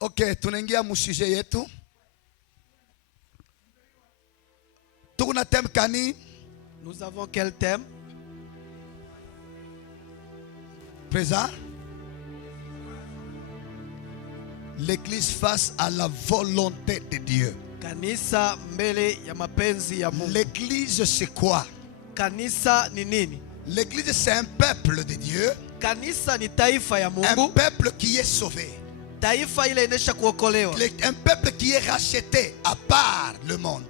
Ok, tunaingia musije yetu. Tuna thème kani? Nous avons quel thème? Présent. L'église face à la volonté de Dieu. Kanisa mbele ya mapenzi ya Mungu. L'église c'est quoi? Kanisa ni nini? L'église c'est un peuple de Dieu. Kanisa ni taifa ya Un Mungu. peuple qui est sauvé. Taifa ile inaisha kuokolewa. Un peuple qui est racheté à part le monde.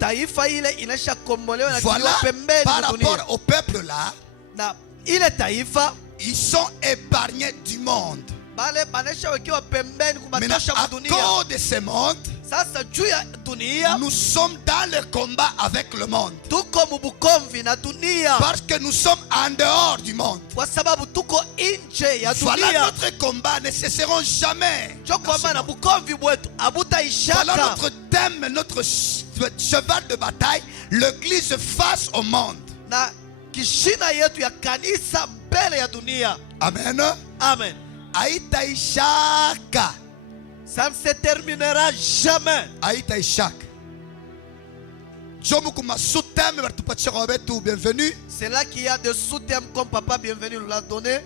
Taifa ile inaisha kombolewa na Voilà, kiwa pembeni par ya rapport dunia. au peuple là, Na ile taifa ils sont épargnés du monde. bale banesha wekiwa pembeni Maintenant, kubatosha à dunia. cause de ce monde, Sasa juu ya dunia nous sommes dans le combat avec le monde. tuko mubukomvi na dunia Parce que nous sommes en dehors du monde. kwa sababu tuko nje ya Voilà dunia. notre combat, ne cesseront jamais. Kwa maana bukomvi bwetu Voilà abutaishaka. notre thème, notre cheval de bataille, l'église face au monde. Na kishina yetu ya kanisa mbele ya dunia. Amen. Amen. Aïtaïchaka. Ça ne se terminera jamais. Aïtaïchaka. Jomukuma sous-thème, bienvenue. C'est là qu'il y a des sous-thèmes comme Papa Bienvenu nous l'a donné.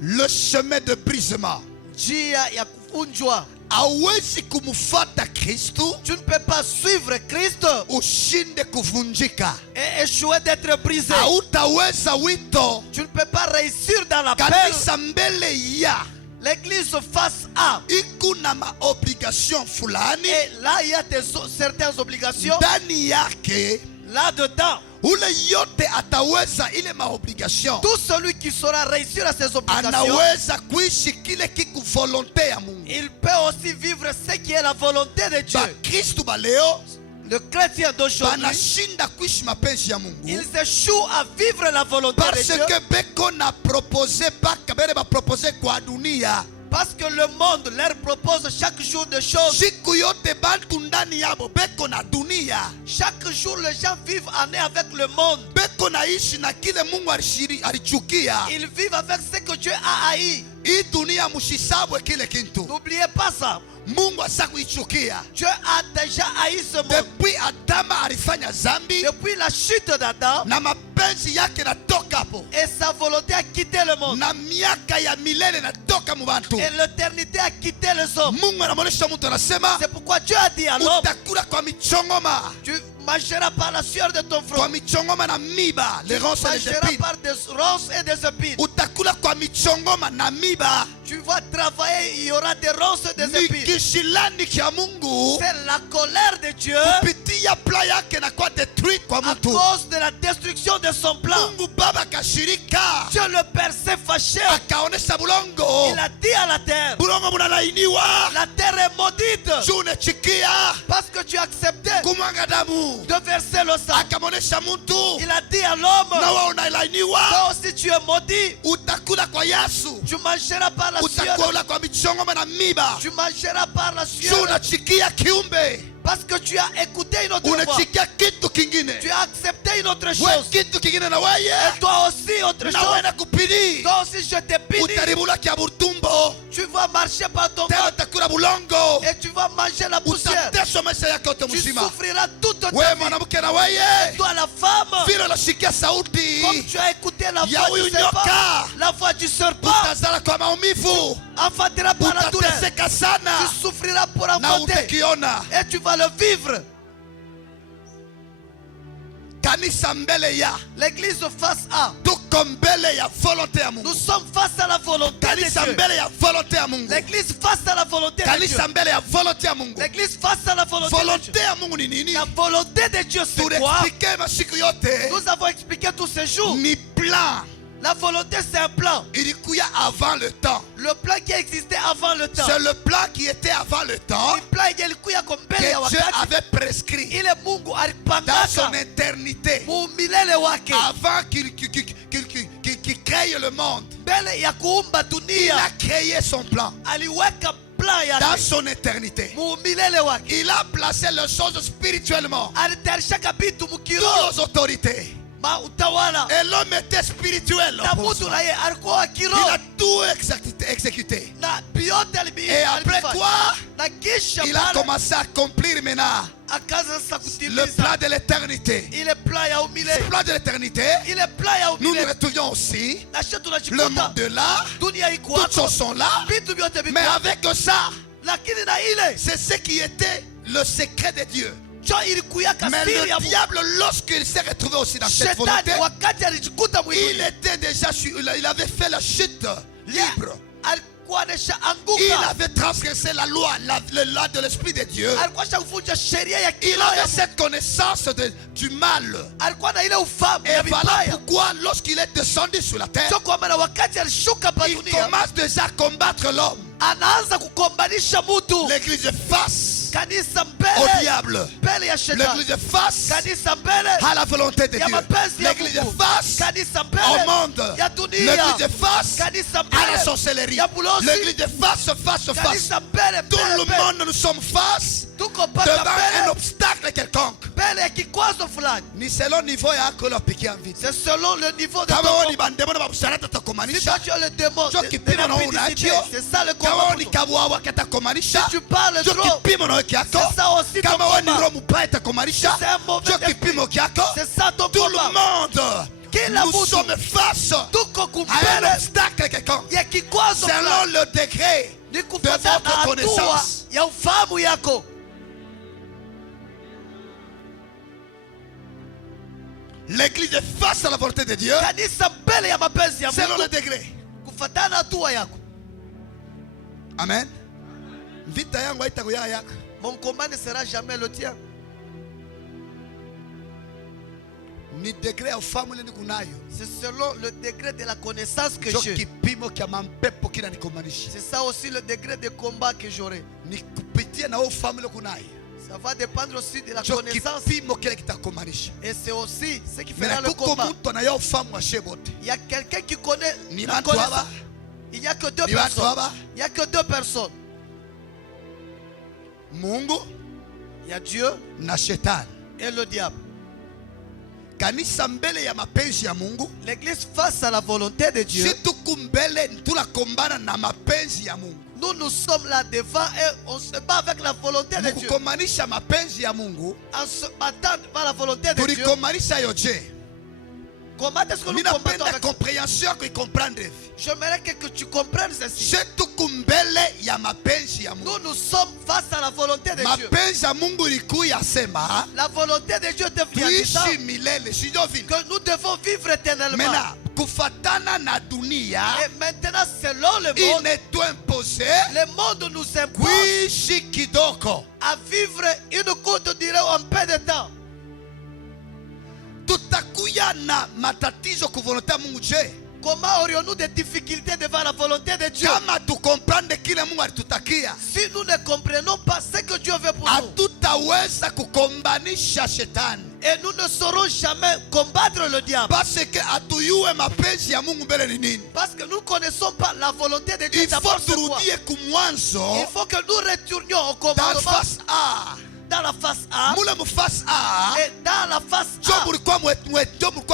Le chemin de brisement. Njia ya kuvunjwa. Hawezi kumfuata Kristo. Tu ne peux pas suivre Christ ushinde kuvunjika. Et échouer d'être brisé. Hautaweza wito. Tu ne peux pas réussir dans la paix. Kanisa mbele ya L'église face à. ikuna maobligation fulani. Et là il y a certaines obligations. Ndani yake. Là-dedans. Ule yote ataweza ile maobligation. Tout celui qui saura réussir à ses obligations. Anaweza kuishi kile kiku volonté ya Mungu. Il peut aussi vivre ce qui est la volonté de Dieu. Ba Kristo ba leo. Le chrétien d'aujourd'hui, banashinda kuishi mapenzi ya Mungu. ils échouent à vivre la volonté de Dieu. Parce que beko na proposé pas kabere ba proposer kwa dunia. Parce que le monde leur propose chaque jour des choses. Siku yote bantu ndani yabo beko na dunia. Chaque jour les gens vivent en avec le monde. Beko na ishi na kile Mungu alichukia. Ils vivent avec ce que Dieu a haï. Hii dunia mushisabwe kile kintu. N'oubliez pas ça. Mungu asakuichukia. Dieu a déjà haï ce monde. Depuis Adama alifanya zambi. Depuis la chute d'Adam. Na mapenzi yake natoka hapo. Et sa volonté a quitté le monde. Na miaka ya milele natoka mu bantu. Et l'éternité a quitté les hommes. Mungu anamuonesha mtu anasema. C'est pourquoi Dieu a dit à l'homme. Utakula kwa michongoma. Tu mangeras par la sueur de ton front. Kwa michongoma na miba, les ronces et les épines. Par des ronces et des épines. Utakula kwa michongoma na miba. Tu vas travailler, il y aura des ronces et des épines. Nikishilani kia Mungu. C'est la colère de Dieu. Kupitia plan yake na kwa détruit kwa mtu. À cause de la destruction de son plan. Mungu Baba kashirika. Dieu le Père s'est fâché. Akaonesha bulongo. Il a dit à la terre. Bulongo bunalainiwa. La terre est maudite. Unechikia. Parce que tu as accepté. Kumwanga damu. De verser le sang. Akamonesha mtu. Il a dit à l'homme. Na wewe unalainiwa. Toi aussi tu es maudit. Utakula kwa Yesu. Tu mangeras par la sueur. Utakula kwa michongoma na miba. Tu mangeras par la sueur. Unachikia kiumbe. Parce que tu as écouté une autre voix. Unachikia kitu kingine. Tu as accepté une autre chose. Wewe kitu kingine na wewe. Et toi aussi autre chose. Na wewe nakupidi. Toi aussi je te pidis. Utaribula kia burtumbo. Tu vas marcher par ton corps. Utakula bulongo. Et tu vas manger la poussière. Utateswa maisha yako yote Tu mzima. souffriras toute ta vie. Wewe mwanamke na wewe. Et toi la femme. Vile unasikia sauti. Comme tu as écouté la ya voix huyu du serpent. nyoka. La voix du serpent. Utazala kwa maumivu. Enfanteras par la douleur. Utateseka sana. Tu souffriras pour Na enfanter. utakiona. Et tu vas le vivre. Kanisa mbele ya. L'église face à. Tuko mbele ya volonté ya Mungu. Nous sommes face à la volonté de Kanisa Dieu. mbele ya volonté ya Mungu. L'église face à la volonté de Dieu. Kanisa mbele ya volonté ya Mungu. L'église face à la volonté de Dieu. Volonté ya Mungu ni nini? La volonté de Dieu c'est quoi? Tuliexpliquer masiku yote. Nous avons expliqué tous ces jours. Ni plan. La volonté c'est un plan. Ilikuya avant le temps. Le plan qui existait avant le temps. C'est le plan qui était avant le temps. Le plan ilikuya mbele ya que Dieu wakati. avait prescrit Ile Mungu dans alipanga son éternité milele wake. avant qu'il crée le monde. Mbele ya kuumba Il dunia. a créé son plan Aliweka plan yake. dans son éternité. Milele wake. Il a placé les choses spirituellement. Alitayarisha vitu Toutes mkiroho. les autorités mautawala. Et l'homme était spirituel. Na mtu na yeye alikuwa wa Il kiroho. a tout exécuté. Na vyote Et après quoi, na kisha il a commencé à accomplir maintenant akaanza sasa le kutimiza plan de l'éternité. ile plan ya Le umilele. plan de l'éternité, Ile plan ya nous nous umilele. retrouvions aussi. Na sisi Le tunajikuta monde de là, dunia iko toutes hapo. choses sont là. Vitu vyote viko Mais hapo. avec ça, Lakini na ile c'est ce qui était le secret de Dieu. cho ilikuyaka Mais siri ya le Mungu. diable, lorsqu'il s'est retrouvé aussi dans cette volonté, Shetani wakati alijikuta il mwilini était déjà, il avait fait la chute libre. alikuwa anesha Il anguka. avait transgressé la loi, la loi de l'Esprit de Dieu. Alikuwa kuvunja sheria ya Il kiroho ya avait Mungu. cette connaissance du mal. Alikuwa na ile ufahamu Et ya voilà vibaya. pourquoi, lorsqu'il est descendu sur la terre, Sio kwa maana wakati alishuka pa il dunia commence déjà à combattre l'homme. anaanza kukombanisha mtu. L'église face Kanisa au mbele diable. mbele ya shetani. L'église face Kanisa mbele à la volonté de ya Dieu. mapenzi ya L'église Mungu. face Kanisa au mbele monde. ya dunia. L'église face Kanisa à la mbele sorcellerie. ya bulozi. L'église face. Kanisa mbele Tout mbele le mbele. monde, nous sommes face Tuko mpaka devant un mbele obstacle quelconque. mbele ya kikwazo fulani. Ni selon niveau yako unapikia vita. C'est selon le niveau de Kama wewe ni ton bandemo na babusharata si takumanisha. toi tu as le démon Cho de kipimo na la una publicité, achio. c'est ça le Kama combat. wewe ni kabwawa katakumanisha. Si tu parles Cho trop, kipimo na wiki yako. c'est ça aussi ton Kama wewe ni combat. roho mbaya takumanisha. C'est un mauvais Cho esprit. kipimo kyako. C'est ça ton Tout le combat. monde, Kila nous mtu. sommes face Tuko à un kumbele obstacle quelconque. ya kikwazo Selon fulani. le degré Ni de kufuatana votre na hatua connaissance. ya ufahamu yako. L'église est face à la volonté de Dieu. Kanisa mbele ya mapenzi ya Selon le Mungu degré. kufuatana na hatua yako. Amen. Vita yangu haitakuya yako. Mon combat ne sera jamais le tien. Ni degré ya ufahamu ile nikunayo. C'est selon le degré de la connaissance que Cho j'ai. kipimo kya mampepo kila nikumanisha. C'est ça aussi le degré de combat que j'aurai. Ni kupitia na ufahamu ile kunayo. Ça va dépendre aussi de la Cho connaissance. kipimo kile kitakumanisha. Et c'est aussi ce qui Mais fera le kuko combat. mtu anayo ufahamu wa shebote. Il y a quelqu'un qui connaît Ni la bantu connaissance. aba. Il n'y a que deux Ni bantu personnes. aba. Il n'y a que deux personnes. Mungu Il y a Dieu na shetani. et le diable. Kanisa mbele ya mapenzi ya Mungu. L'église face à la volonté de Dieu. Si tuku mbele tunakombana na mapenzi ya Mungu. Nous sommes là devant et on se bat avec la volonté de Dieu. Mukukomanisha mapenzi ya Mungu. En se battant devant la volonté de Dieu. Tulikomanisha yoje. Comment est-ce que nous Mina combattons penda avec... compréhension que comprendre. J'aimerais que tu comprennes ceci. Si tuku mbele ya mapenzi ya Mungu. Nous sommes face à la volonté de Dieu. Mapenzi ya Mungu ilikuya sema La volonté de Dieu devient disant tuishi milele sio vile. que nous devons vivre éternellement. Mena kufatana na dunia Et maintenant, selon le monde, inetu impose le monde nous impose kuishi kidogo. à vivre une courte durée en peu de temps. Tutakuya na matatizo ku volonté ya Mungu je? Comment aurions-nous des difficultés devant la volonté de Dieu Kama tukomprendre kile Mungu alitutakia, si nous ne comprenons pas ce que Dieu veut pour nous? hatutaweza kukombanisha shetani. Et nous ne saurons jamais combattre le diable. Parce que hatuyue mapenzi ya Mungu mbele ni nini. Parce que nous ne connaissons pas la volonté de Dieu. Il faut D'abord, c'est quoi? turudie kumwanzo Il faut que nous retournions au dans commandement face A. dans la face A Mule mu face A. et dans la face Jo A. mulikuwa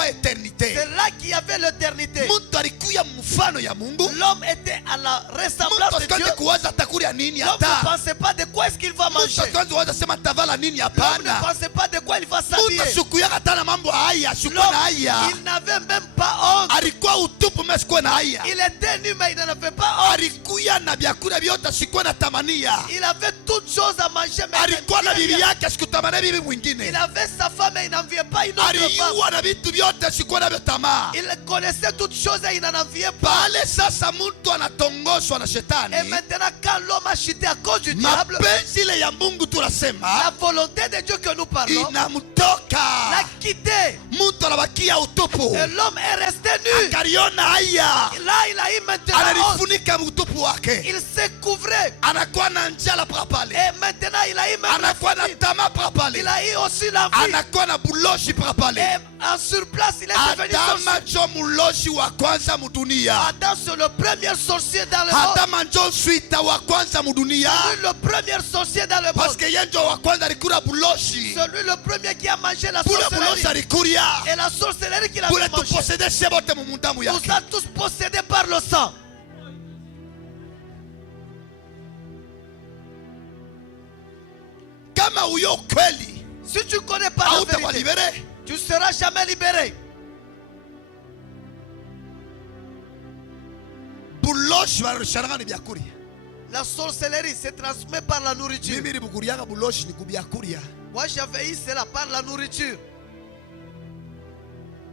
eternite. C'est là qu'il y avait l'éternité. Mtu alikuya mfano ya Mungu. L'homme était à la ressemblance Mtu de Dieu. asikanje kuwaza atakulia nini L'homme ne hata. pensait pas de quoi est-ce qu'il va Mtu manger. asikanje kuwaza sema tavala nini L'homme ne hapana. pensait pas de quoi il va Mtu s'habiller. asikuya hata na mambo haya, sikuwa L'homme, na haya. il n'avait même pas honte. Alikuwa utupu mimi sikuwa na haya. Il était nu, mais il n'en avait pas honte. Alikuya na vyakula vyote sikuwa na tamania. Il avait toutes choses à manger, mais il Alikuwa na n'enviait bibi rien. yake sikutamania bibi Il mwingine. avait sa femme et il n'enviait pas une autre femme. Aliyua na vitu vyote sikuwa navyo tamaa. Il connaissait toutes choses et il n'en enviait pas. Pale sasa mtu anatongozwa na Et shetani. maintenant, quand l'homme a chuté à cause du diable, Mapenzi ile ya Mungu tunasema la volonté de Dieu que nous parlons inamtoka. l'a quitté. Mtu anabakia utupu. Et l'homme est resté nu. Akaliona haya. Là, il a eu maintenant honte. Analifunika utupu wake. Il s'est couvré. Anakuwa na njala papa pale, Et maintenant, il a eu même la anakuwa na famille. tamaa pa pale, Il a eu aussi l'envie. anakuwa na buloshi pa pale. Et sur place, il est devenu sorcier. Adama njo muloshi wa kwanza mudunia. Adam, c'est le premier sorcier dans le monde. Adama njo swita wa kwanza mudunia. C'est lui le premier sorcier dans le Parce monde. que ye njo wa kwanza alikula buloshi. C'est lui le premier qui a mangé la Bule buloshi sorcellerie. alikulia. Et la sorcellerie qu'il a Bule mangé. tuposede shebote mu mundamu Nous yake. sommes tous possédés par le sang. Kama uyo kweli, Si tu ne connais pas la hautakuwa vérité, libere. tu ne seras jamais libéré. Buloshi barusharanga ni byakuria. La sorcellerie se transmet par la nourriture. Mimi nibuguriaga buloshi ni kubyakuria. Moi, j'avais eu cela par la nourriture.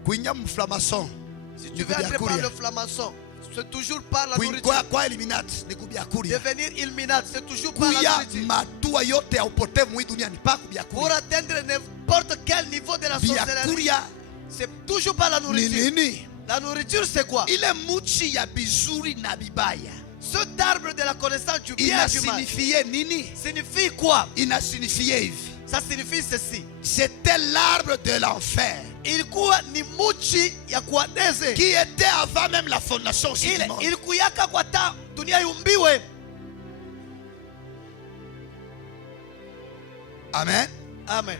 Kuinya mflamason Si ni tu veux entrer par kubyakuria. le flamaçon, c'est toujours par la Kuingoya nourriture. kwa eliminati ni kubyakuria. Devenir illuminate, c'est toujours par la Kuya nourriture. matua yote ya upotevu mwi dunia ni pa Pour kubyakuria. atteindre n'importe quel niveau de la sorcellerie, Byakuria c'est toujours par la ni nourriture. nini? La nourriture, c'est quoi? Ile muchi ya bizuri na bibaya Cet arbre de la connaissance du bien et du mal inasignifie nini? signifie quoi? Inasignifie hivi, Ça signifie ceci. c'était l'arbre de l'enfer Ilikuwa ni muchi ya kuadeze. qui était avant même la fondation aussi du monde. Ilikuyaka kwa ta dunia yumbiwe. Amen. Amen.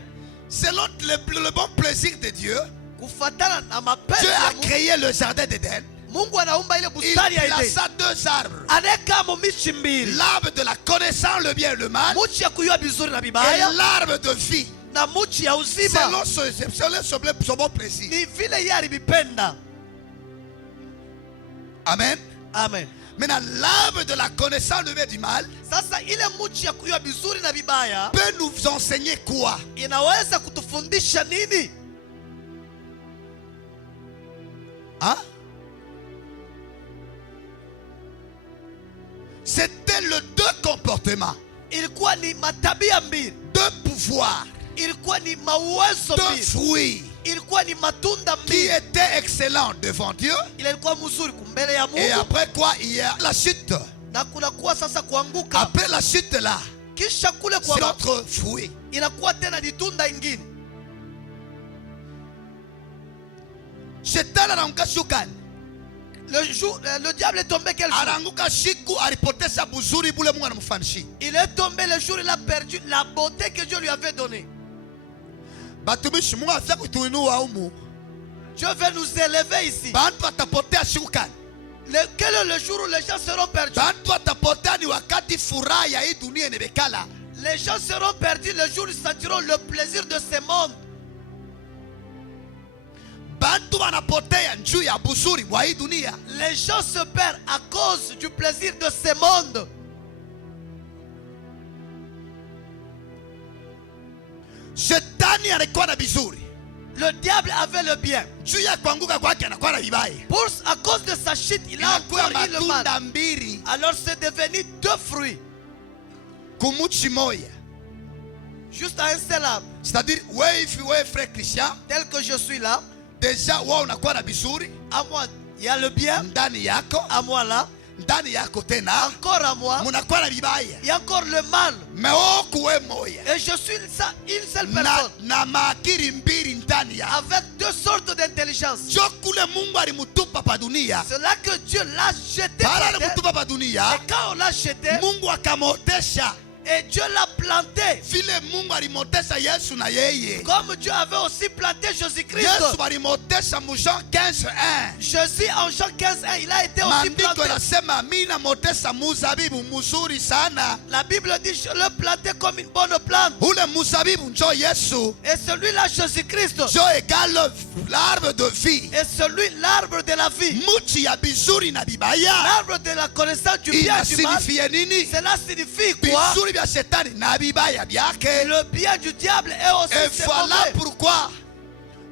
Selon le bon plaisir de Dieu, Kufatana na mapenzi Dieu ya a Mungu, créé le jardin d'Éden. Mungu anaumba ile Il bustani ya Edeni. plaça deux arbres, Anaweka mo michi mbili. l'arbre de la connaissance, le bien et le mal, Muchi ya kujua vizuri na et vibaya l'arbre de vie. na muchi ya uzima. Selon son bon plaisir. Ni vile yeye alivipenda. Amen. Amen. Maintenant, l'arbre de la connaissance, le bien et du mal, Sasa ile muchi ya kujua vizuri na vibaya peut nous enseigner quoi? inaweza kutufundisha nini? Hein? C'était le deux comportements, Ilikuwa ni matabia mbili. deux pouvoirs, Ilikuwa ni mawezo deux mbili. fruits Ilikuwa ni matunda qui mbili. étaient excellents devant Dieu. Ile ilikuwa mzuri kumbele ya Et Mungu. après quoi, il y a la chute. Na kunakuwa sasa kuanguka. Après la chute là, Kisha kule c'est kuanguka notre fruit. inakuwa tena ni tunda ingine. Shetani anaanguka shukani. Le diable est tombé quel jour? Anaanguka shiku alipoteza buzuri bule Mungu anamfanishi. Il est tombé le jour où il a perdu la beauté que Dieu lui avait donnée. Batumishi Mungu afya kutuinua humu. Dieu veut nous élever ici. Bantu atapotea shukani. Quel est le jour où les gens seront perdus? Bantu atapotea ni wakati furaha ya hii dunia inebekala. Les gens seront perdus le jour où ils sentiront le plaisir de ce monde. Bantu wanapotea njuu ya buzuri wa hii dunia. Les gens se perdent à cause du plaisir de ce monde. Shetani alikuwa na bizuri. Le diable avait le bien. Juu ya kuanguka kwake anakuwa na vibaya. À cause de sa chute, il a Inakuwa encore eu le mal. matunda mbili Alors c'est devenu deux fruits. kumuchi moya. Juste à un seul arbre. C'est-à-dire wewe hivi wewe frère Christian, Tel que je suis là, deja wewe unakuwa na bizuri à moi, il y a le bien. ndani yako, À moi là, ndani yako tena encore à moi, munakuwa na vibaya. il y a encore le mal. Mais okuwe moya Et je suis ça, une seule na, personne. na maakili mbili ndani yako. Avec deux sortes d'intelligence. Jo kule Mungu alimutupa pa dunia. C'est là que Dieu l'a jeté. Pala par terre. alimutupa pa dunia, Et quand on l'a jeté, Mungu akamotesha et Dieu l'a planté. vile Mungu alimotesha Yesu na yeye. Comme Dieu avait aussi planté Jésus-Christ. Yesu alimotesha mu Jean 15:1. Jésus en Jean 15:1, il a été aussi Maandiko planté. yanasema mimi namotesha muzabibu mzuri sana. La Bible dit je l'ai planté comme une bonne plante. Ule muzabibu njo Yesu. Et celui-là, Jésus-Christ. Jo égale l'arbre de vie. Et celui, l'arbre de la vie. Muchi ya bizuri na bibaya. L'arbre de la connaissance du bien et du mal. Inasignifie nini? Cela signifie quoi? Bizuri vya shetani na bibaya byake. Le bien du diable est aussi Et ses voilà mauvais. pourquoi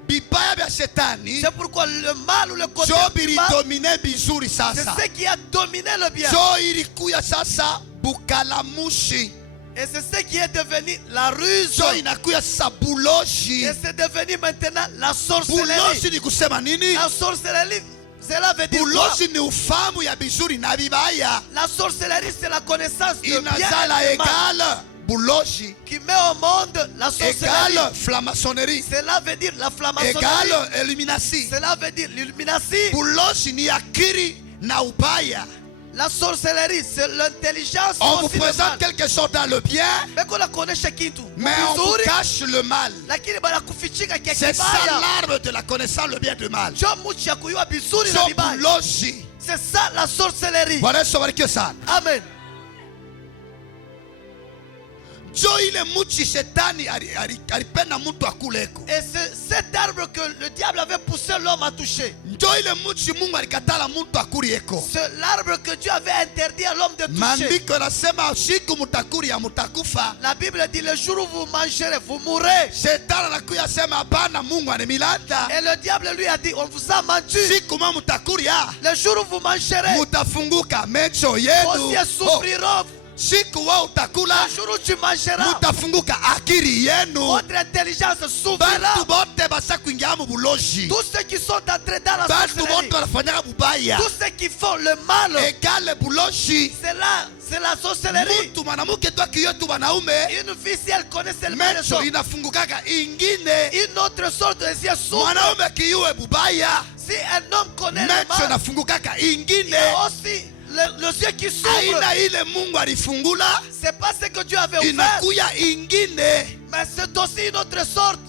bibaya vya shetani C'est pourquoi le mal ou le côté jo du mal, bilidomine bizuri c'est sasa. ce qui a dominé le bien. Jo ilikuya sasa bukalamushi. Et c'est ce qui est devenu la ruse. Jo inakuya sasa buloshi. Et c'est devenu maintenant la sorcellerie. Buloshi ni kusema nini? La sorcellerie Cela veut dire quoi? Bulozi ni ufahamu ya bizuri na vibaya. La sorcellerie, c'est la connaissance de bien Inazala et de mal. égale bulozi Qui met au monde la sorcellerie. égale franc-maçonnerie Cela veut dire la franc-maçonnerie. égale illuminati. Cela veut dire l'illuminati. Bulozi ni akili na ubaya. La sorcellerie, c'est l'intelligence. On vous aussi le présente mal. quelque chose dans le bien, Mais qu'on la connaît chez Kintu. mais on vous Vizuri, cache le mal. lakini banakufichika C'est ça kibaya. l'arbre de la connaissance, le bien et le mal. Jo muchi ya kuyua vizuri na So vibaya. bulozi. C'est ça la sorcellerie. Bwana Yesu abarikiwe sana. Amen. Jo ile muchi shetani alipenda mtu akuleko. Et c'est cet arbre que le diable avait poussé l'homme à toucher. Jo ile muchi Mungu alikatala mtu akurieko. C'est l'arbre que Dieu avait interdit à l'homme de toucher. Maandiko yanasema siku mtakuri ya mtakufa. La Bible dit le jour où vous mangerez, vous mourrez. Shetani anakuya sema hapana, Mungu animilanda. Et le diable lui a dit, on vous a menti. Siku mwa mtakuri ya Le jour où vous mangerez, mutafunguka macho vos yenu. yeux s'ouvriront. Siku wa utakula Le jour où tu mangeras, mutafunguka akili yenu. votre intelligence Bantu s'ouvrira. bote basa kuingia mu bulozi. Tous ceux qui sont entrés dans la Bantu sorcellerie, bote wanafanya bubaya. tous ceux qui font le mal, Egale bulozi. c'est la sorcellerie. Mtu mwanamke tu akiyo tu wanaume. Une fille, si elle connaît seulement les Mecho choses, inafungukaka ingine. une autre sorte de yeux s'ouvre. Mwanaume kiyue bubaya. Si un homme connaît le Mecho mal, inafungukaka il y ingine. a aussi les yeux qui s'ouvrent. Aina ile Mungu alifungula C'est pas ce que Dieu avait ouvert, inakuya ingine. mais c'est aussi une autre sorte.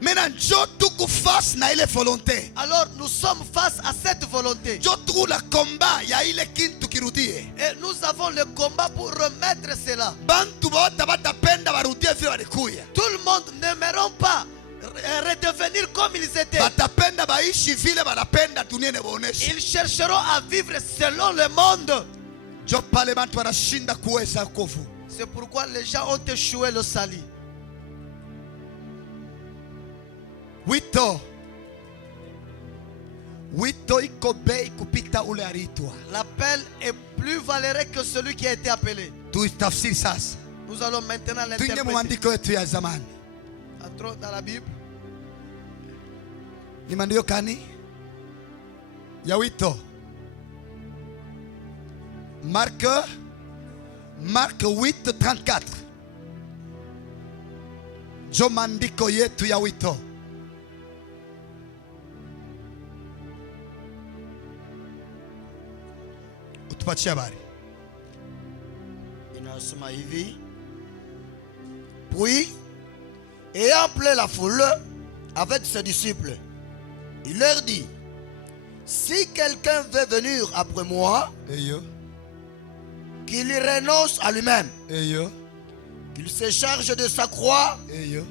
Maintenant njo tuku face na ile volonté. Alors nous sommes face à cette volonté. Njo tuku la combat ya ile kintu kirudie. Et nous avons le combat pour remettre cela. Bantu bote batapenda barudie vile walikuya. Tout le monde n'aimeront pas redevenir comme ils étaient. Batapenda baishi vile banapenda dunia inabonesha. Ils chercheront à vivre selon le monde. Njo pale bantu wanashinda kuweza kovu. C'est pourquoi les gens ont échoué le salut. Wito iko bei kupita ule aliitwa. L'appel est plus valeureux que celui qui a été appelé. Tuitafsiri sasa. Nous allons maintenant Tuingie l'interpréter. maandiko yetu ya zamani. Entrons dans la Bible. Ni maandiko kani? Ya wito. Marc 8:34. Jo maandiko yetu ya wito. Utupatie habari. Inasema hivi. Puis, ayant appelé la foule avec ses disciples, il leur dit, si quelqu'un veut venir après moi, Eyo. qu'il renonce à lui-même, Eyo. qu'il se charge de sa croix Eyo.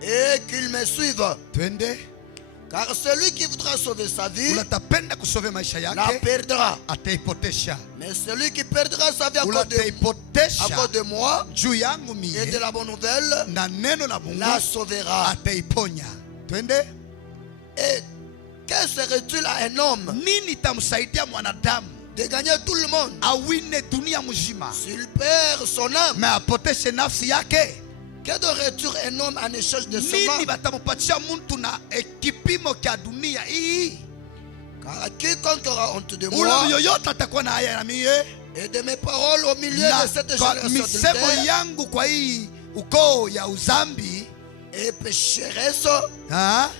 et qu'il me suive. Twende. Car celui qui voudra sauver sa vie Unatapenda kusove maisha la yake, perdra. ataipotesha. Mais celui qui perdra sa vie à cause Utaipotesha de moi juu yangu et mie de la bonne nouvelle, na neno la Mungu la sauvera. ataiponya. Twende. Et que serait-il à un homme Nini tamsaidia mwanadamu de gagner tout le monde awine dunia mzima s'il perd son âme? na apoteshe nafsi yake? Que devrait-il un homme en échange de son Nini âme? batamupatia muntu na kipimo kya dunia hii? Car quiconque aura honte de Ule moi yoyote atakuwa na haya na mie et de mes paroles au milieu na de cette kwa génération misemo adultère yangu kwa hii ukoo ya uzambi, et pécheresse, ha?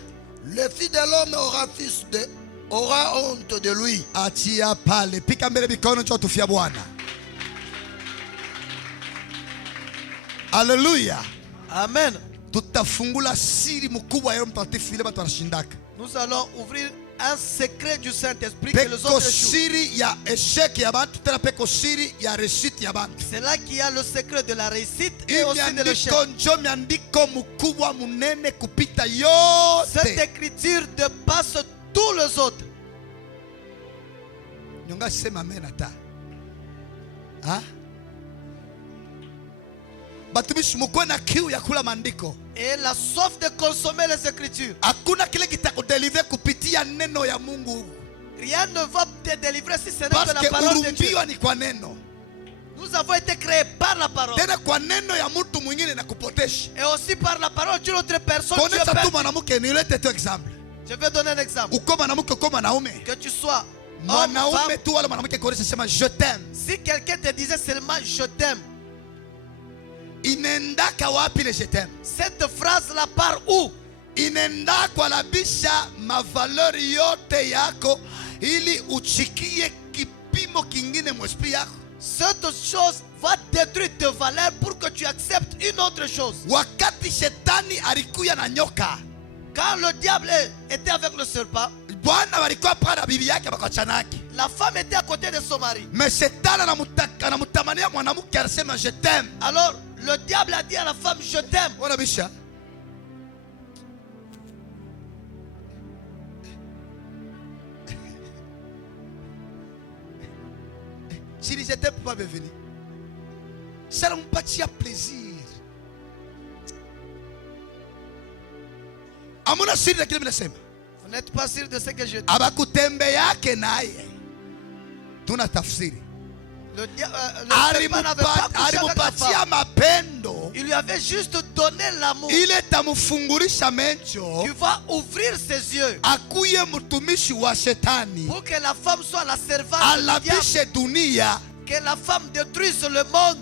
le fils de l'homme aura honte de lui. Achia pale, pika mbele mikono, njoo tufia Bwana. Haleluya. Amen. Tutafungula siri mkubwa ya Roho Mtakatifu ile watu wanashindaka. Nous allons ouvrir un secret du Saint-Esprit que les Peko autres échouent. siri ya esheki ya bantu, tena peko siri ya réussite ya bantu. C'est là qu'il y a le secret de la réussite et aussi de l'échec. Miandiko njo miandiko mkubwa munene kupita Cette yote. écriture dépasse tous les autres. Nyonga sema amen ata. Ha? Batumishi mukwe na kiu ya kula maandiko. Et la soif de consommer les écritures. Hakuna kile kitakudelivre kupitia neno ya Mungu. Rien ne va te délivrer si ce n'est que Parce la que parole de Dieu. urumbiwa ni kwa neno. Nous nous avons été créés par la parole. tena kwa neno ya mtu mwingine na kupotesha. Et aussi par la parole d'une autre personne. Tu es Kuonesha tu perdu. mwanamke, nilete tu example. Je vais donner un exemple. Uko mwanamke, uko mwanaume. Que tu sois homme, Mwanaume femme. tu wala mwanamke kuonesha sema je t'aime. Si quelqu'un te disait seulement je t'aime, Inaendaka wapi le je t'aime? cette phrase-là part où? Inaenda kualabisha mavalori yote yako ili uchikie kipimo kingine mwesprit yako. Cette chose va détruire tes valeurs pour que tu acceptes une autre chose. Wakati shetani alikuya na nyoka, Quand le diable était avec le serpent, bwana walikuwa pale na bibi yake bakachanaki. la femme était à côté de son mari. Mais shetani anamutamania mwanamke, anasema je t'aime. Alors, le diable a dit à la femme, je t'aime. Wana bisha. Si je t'aime pas bienvenue. Ça nampatia plaisir. Amuna siri na kile minasema. Vous n'êtes pas sûr de ce que je dis. Abakutembe yake naye. Tuna tafsiri. Le serpent n'avait pas couché avec la Alimupatia femme. mapendo. Il lui avait juste donné l'amour Ile tamufungulisha mencho. qui va ouvrir ses yeux Akuye mtumishi wa shetani. pour que la femme soit la servante du diable, Alabishe dunia. que la femme détruise le monde.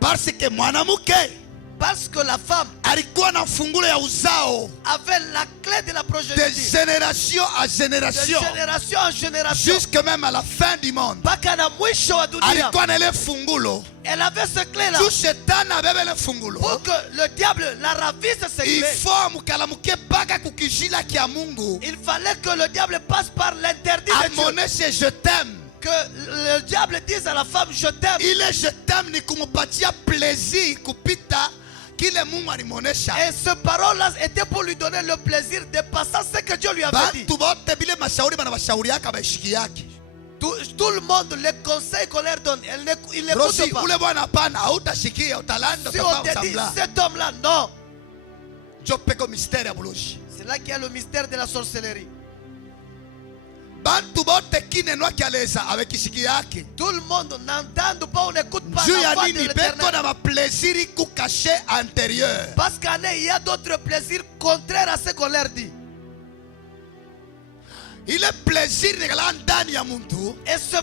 Parce que mwanamke Parce que la femme alikuwa na fungulo ya uzao avait la clé de la de progéniture. génération à De génération génération en génération. jusque même à la fin du monde. Mpaka na mwisho wa dunia. Alikuwa na ile fungulo. Elle avait ce clé-là. Tu shetani abebe ile fungulo. Pour que le diable la ravisse ce Il clé. faut amukalamuke mpaka kukijila kia Mungu. Il fallait que le diable passe par l'interdit de Dieu. Amoneshe je t'aime. Que le diable dise à la femme, je t'aime. Ile je t'aime ni kumupatia plaisir kupita kile Mungu alimonesha. Et ce parole-là était pour lui donner le plaisir de passer ce que Dieu lui avait dit. Bantu bote bile mashauri bana bashauriaka baishiki yake. Tout le monde, les conseils qu'on leur donne, ils n'écoutent Rosi pas. ule bwana pana hautashikia utalanda Si on te dit, cet homme-là, non. Jopeko mystère ya buloshi. C'est là qu'il y a le mystère de la sorcellerie. Bantu bote kinenwa kialeza abekishiki yake. Tout le monde n'entend pas, on n'écoute pas Juu la ya voix de nini beko l'Éternel. na maplaisiri kukache antérieur. Parce qu'il y a d'autres plaisirs contraires à ce qu'on leur dit. Ile plaisir nikala ndani ya muntu. Et ce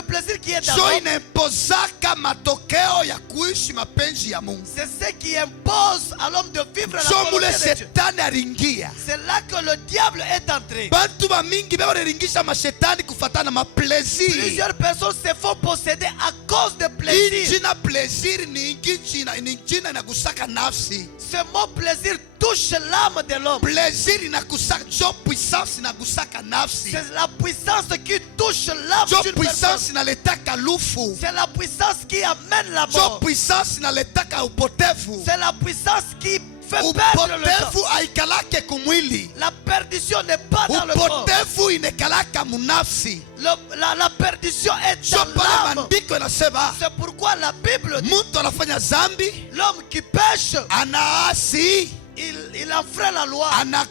plaisir qui est dans So l'homme, inempozaka matokeo ya kuishi mapenzi ya Mungu. c'est ce qui impose à l'homme de vivre la So mule volonté de Dieu. shetani aringia. C'est là que le diable est entré. Bantu ba mingi beko ringisha mashetani kufatana maplaisir. Plusieurs personnes se font posséder à cause de plaisir. Jina plaisir ni jina inagusaka nafsi. Ce mot plaisir touche l'âme de l'homme. Plaisir inagusaka, jo puissance inagusaka nafsi. C'est la puissance qui touche l'âme Jo d'une puissance personne. inaletaka lufu. C'est la puissance qui amène la Jo mort. puissance inaletaka upotevu. C'est la puissance qui fait perdre le Upotevu temps. haikalake kumwili. La perdition n'est pas dans le corps. Upotevu inekalaka munafsi. La perdition est Jo dans pale l'âme. maandiko yanasema C'est pourquoi la Bible dit mtu anafanya zambi, l'homme qui pêche, anaasi, il enfreint la loi.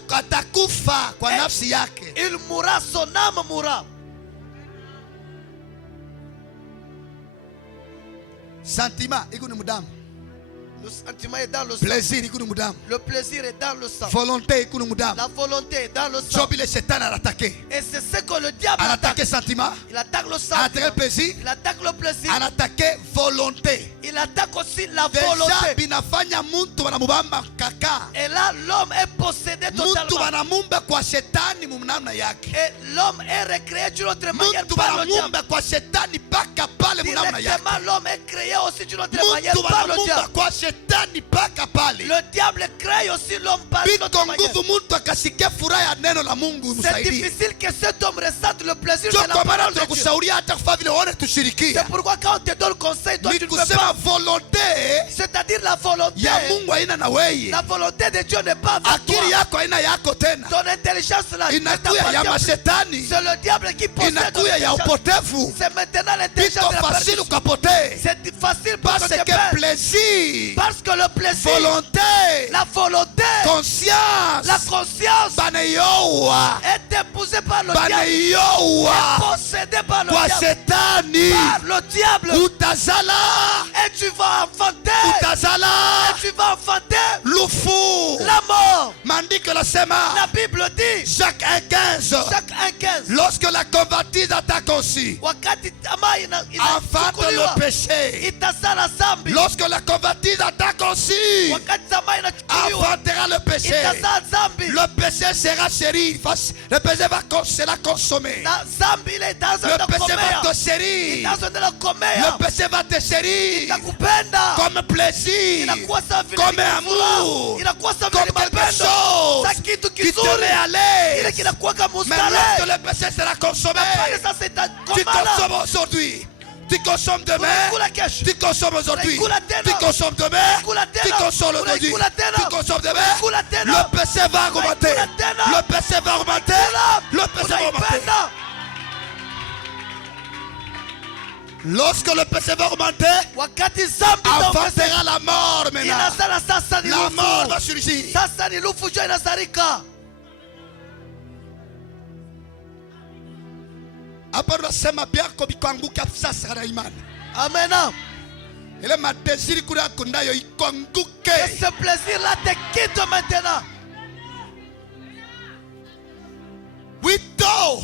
atakufa kwa nafsi yake. Il mourra, son âme mourra. Sentiment iko ni mudamu. Le sentiment est dans le sang. Plaisir iko ni mudamu. Le plaisir est dans le sang. Volonté iko ni mudamu. La volonté est dans le Jo sang. bile shetani anatake. Et c'est ce que le diable attaque. Anatake sentiment, Il attaque le sang. anatake le plaisir, Il attaque le plaisir. anatake volonté. Il attaque aussi la Deja volonté. binafanya muntu wanamubamba kaka. Et là, l'homme est possédé Muntu totalement. wanamumba kwa shetani mumnamna yake. Et l'homme est recréé d'une autre manière Muntu par le diable. wanamumba kwa shetani paka pale mnamna yake. Directement, l'homme est créé aussi d'une autre manière Muntu par le wanamumba diable. kwa shetani paka pale. Le diable crée aussi l'homme par une Biko autre manière. nguvu muntu akasikia furaha ya neno la Mungu C'est msaidie. difficile que cet homme ressente le plaisir Jo de la kwa maana parole de Dieu. tunakushauria hata kufanya vile uone tushirikia. C'est pourquoi quand on te donne conseil, toi Ni tu ne peux kusema pas. volonté C'est-à-dire la volonté. ya Mungu haina na weye. La volonté de Dieu n'est pas avec Akili toi. yako haina yako tena. Ton intelligence là, ne Inakuya ya t'appartient plus. mashetani. C'est le diable qui possède ton Inakuya ya intelligence. upotevu. C'est maintenant l'intelligence Biko de la fasili perdition. ukapotee. C'est facile pour Parce que tu que perdes. plaisir Parce que le plaisir, volonté, la volonté, conscience, la conscience banayowa, est épousée par le diable, banayowa, est possédée par le kwa diable, setani, par le diable. utazala, Et tu vas enfanter, utazala, et tu vas enfanter lufu. la mort. Maandiko lasema, La Bible dit, Jacques 1:15, Jacques 1:15, lorsque la convoitise attaque aussi, wakati tamaa enfante le inachukuliwa, péché. itazala dhambi. Lorsque la convoitise attaque aussi, Wakati tamaa inachukuliwa, enfantera le péché. itazaa dhambi. Le péché sera chéri. Le péché sera consommé. Na dhambi ile itaanza Le péché va kukomea, te chérir. itaanza tena kukomea, Le péché va te chérir itakupenda, comme plaisir, inakuwa sawa vile comme ni furaha, amour, inakuwa sawa comme vile quelque mapendo, chose sa kitu qui te kizuri met à kile l'aise. kinakuwa kama Mais lorsque mustare. le péché sera consommé, Pale sasa tu itakomala, consommes aujourd'hui, tu consommes demain, unaikula kesho, tu consommes aujourd'hui, unaikula tena, tu consommes demain, unaikula tena, tu consommes aujourd'hui, unaikula tena, tu consommes demain. unaikula tena, Le péché va augmenter. unaikula tena, Le péché va augmenter. Le péché va augmenter. unaipenda. Lorsque le péché va augmenter, Wakati dhambi itaongezeka, enfantera la mort maintenant. inazala sasa ni La mort va lufu, surgir. sasa ni lufu jo inazalika. Hapa tunasema byako bikuanguka sasa na imani. Amena. Ile madesiri kuna kundayo Et ikonguke. ce plaisir-là te quitte maintenant. Wito.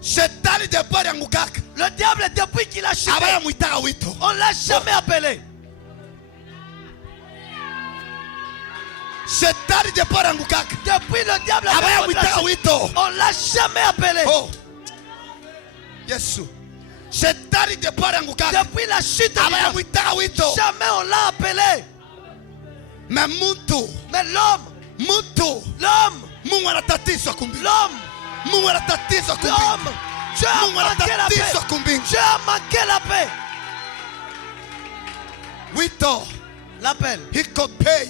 Shetani depuis yangukaka. Le diable, depuis qu'il a chuté, Abaya mwitaka wito. on ne l'a jamais appelé. Shetani depuis yangukaka. Depuis le diable a Abaya fait mwitaka contre wito. on ne l'a jamais appelé. Oh. Yesu. Shetani depuis yangukaka. Depuis la chute, Abaya mwitaka wito. jamais on l'a appelé. Mais muntu. Mais l'homme, Mungu anatatizo kumbingu. l'homme, Mungu anatatizo kumbingu. l'homme, Dieu a Mungu manqué la paix. anatatizo kumbingu. Dieu a manqué la paix. Wito. L'appel Hiko pay.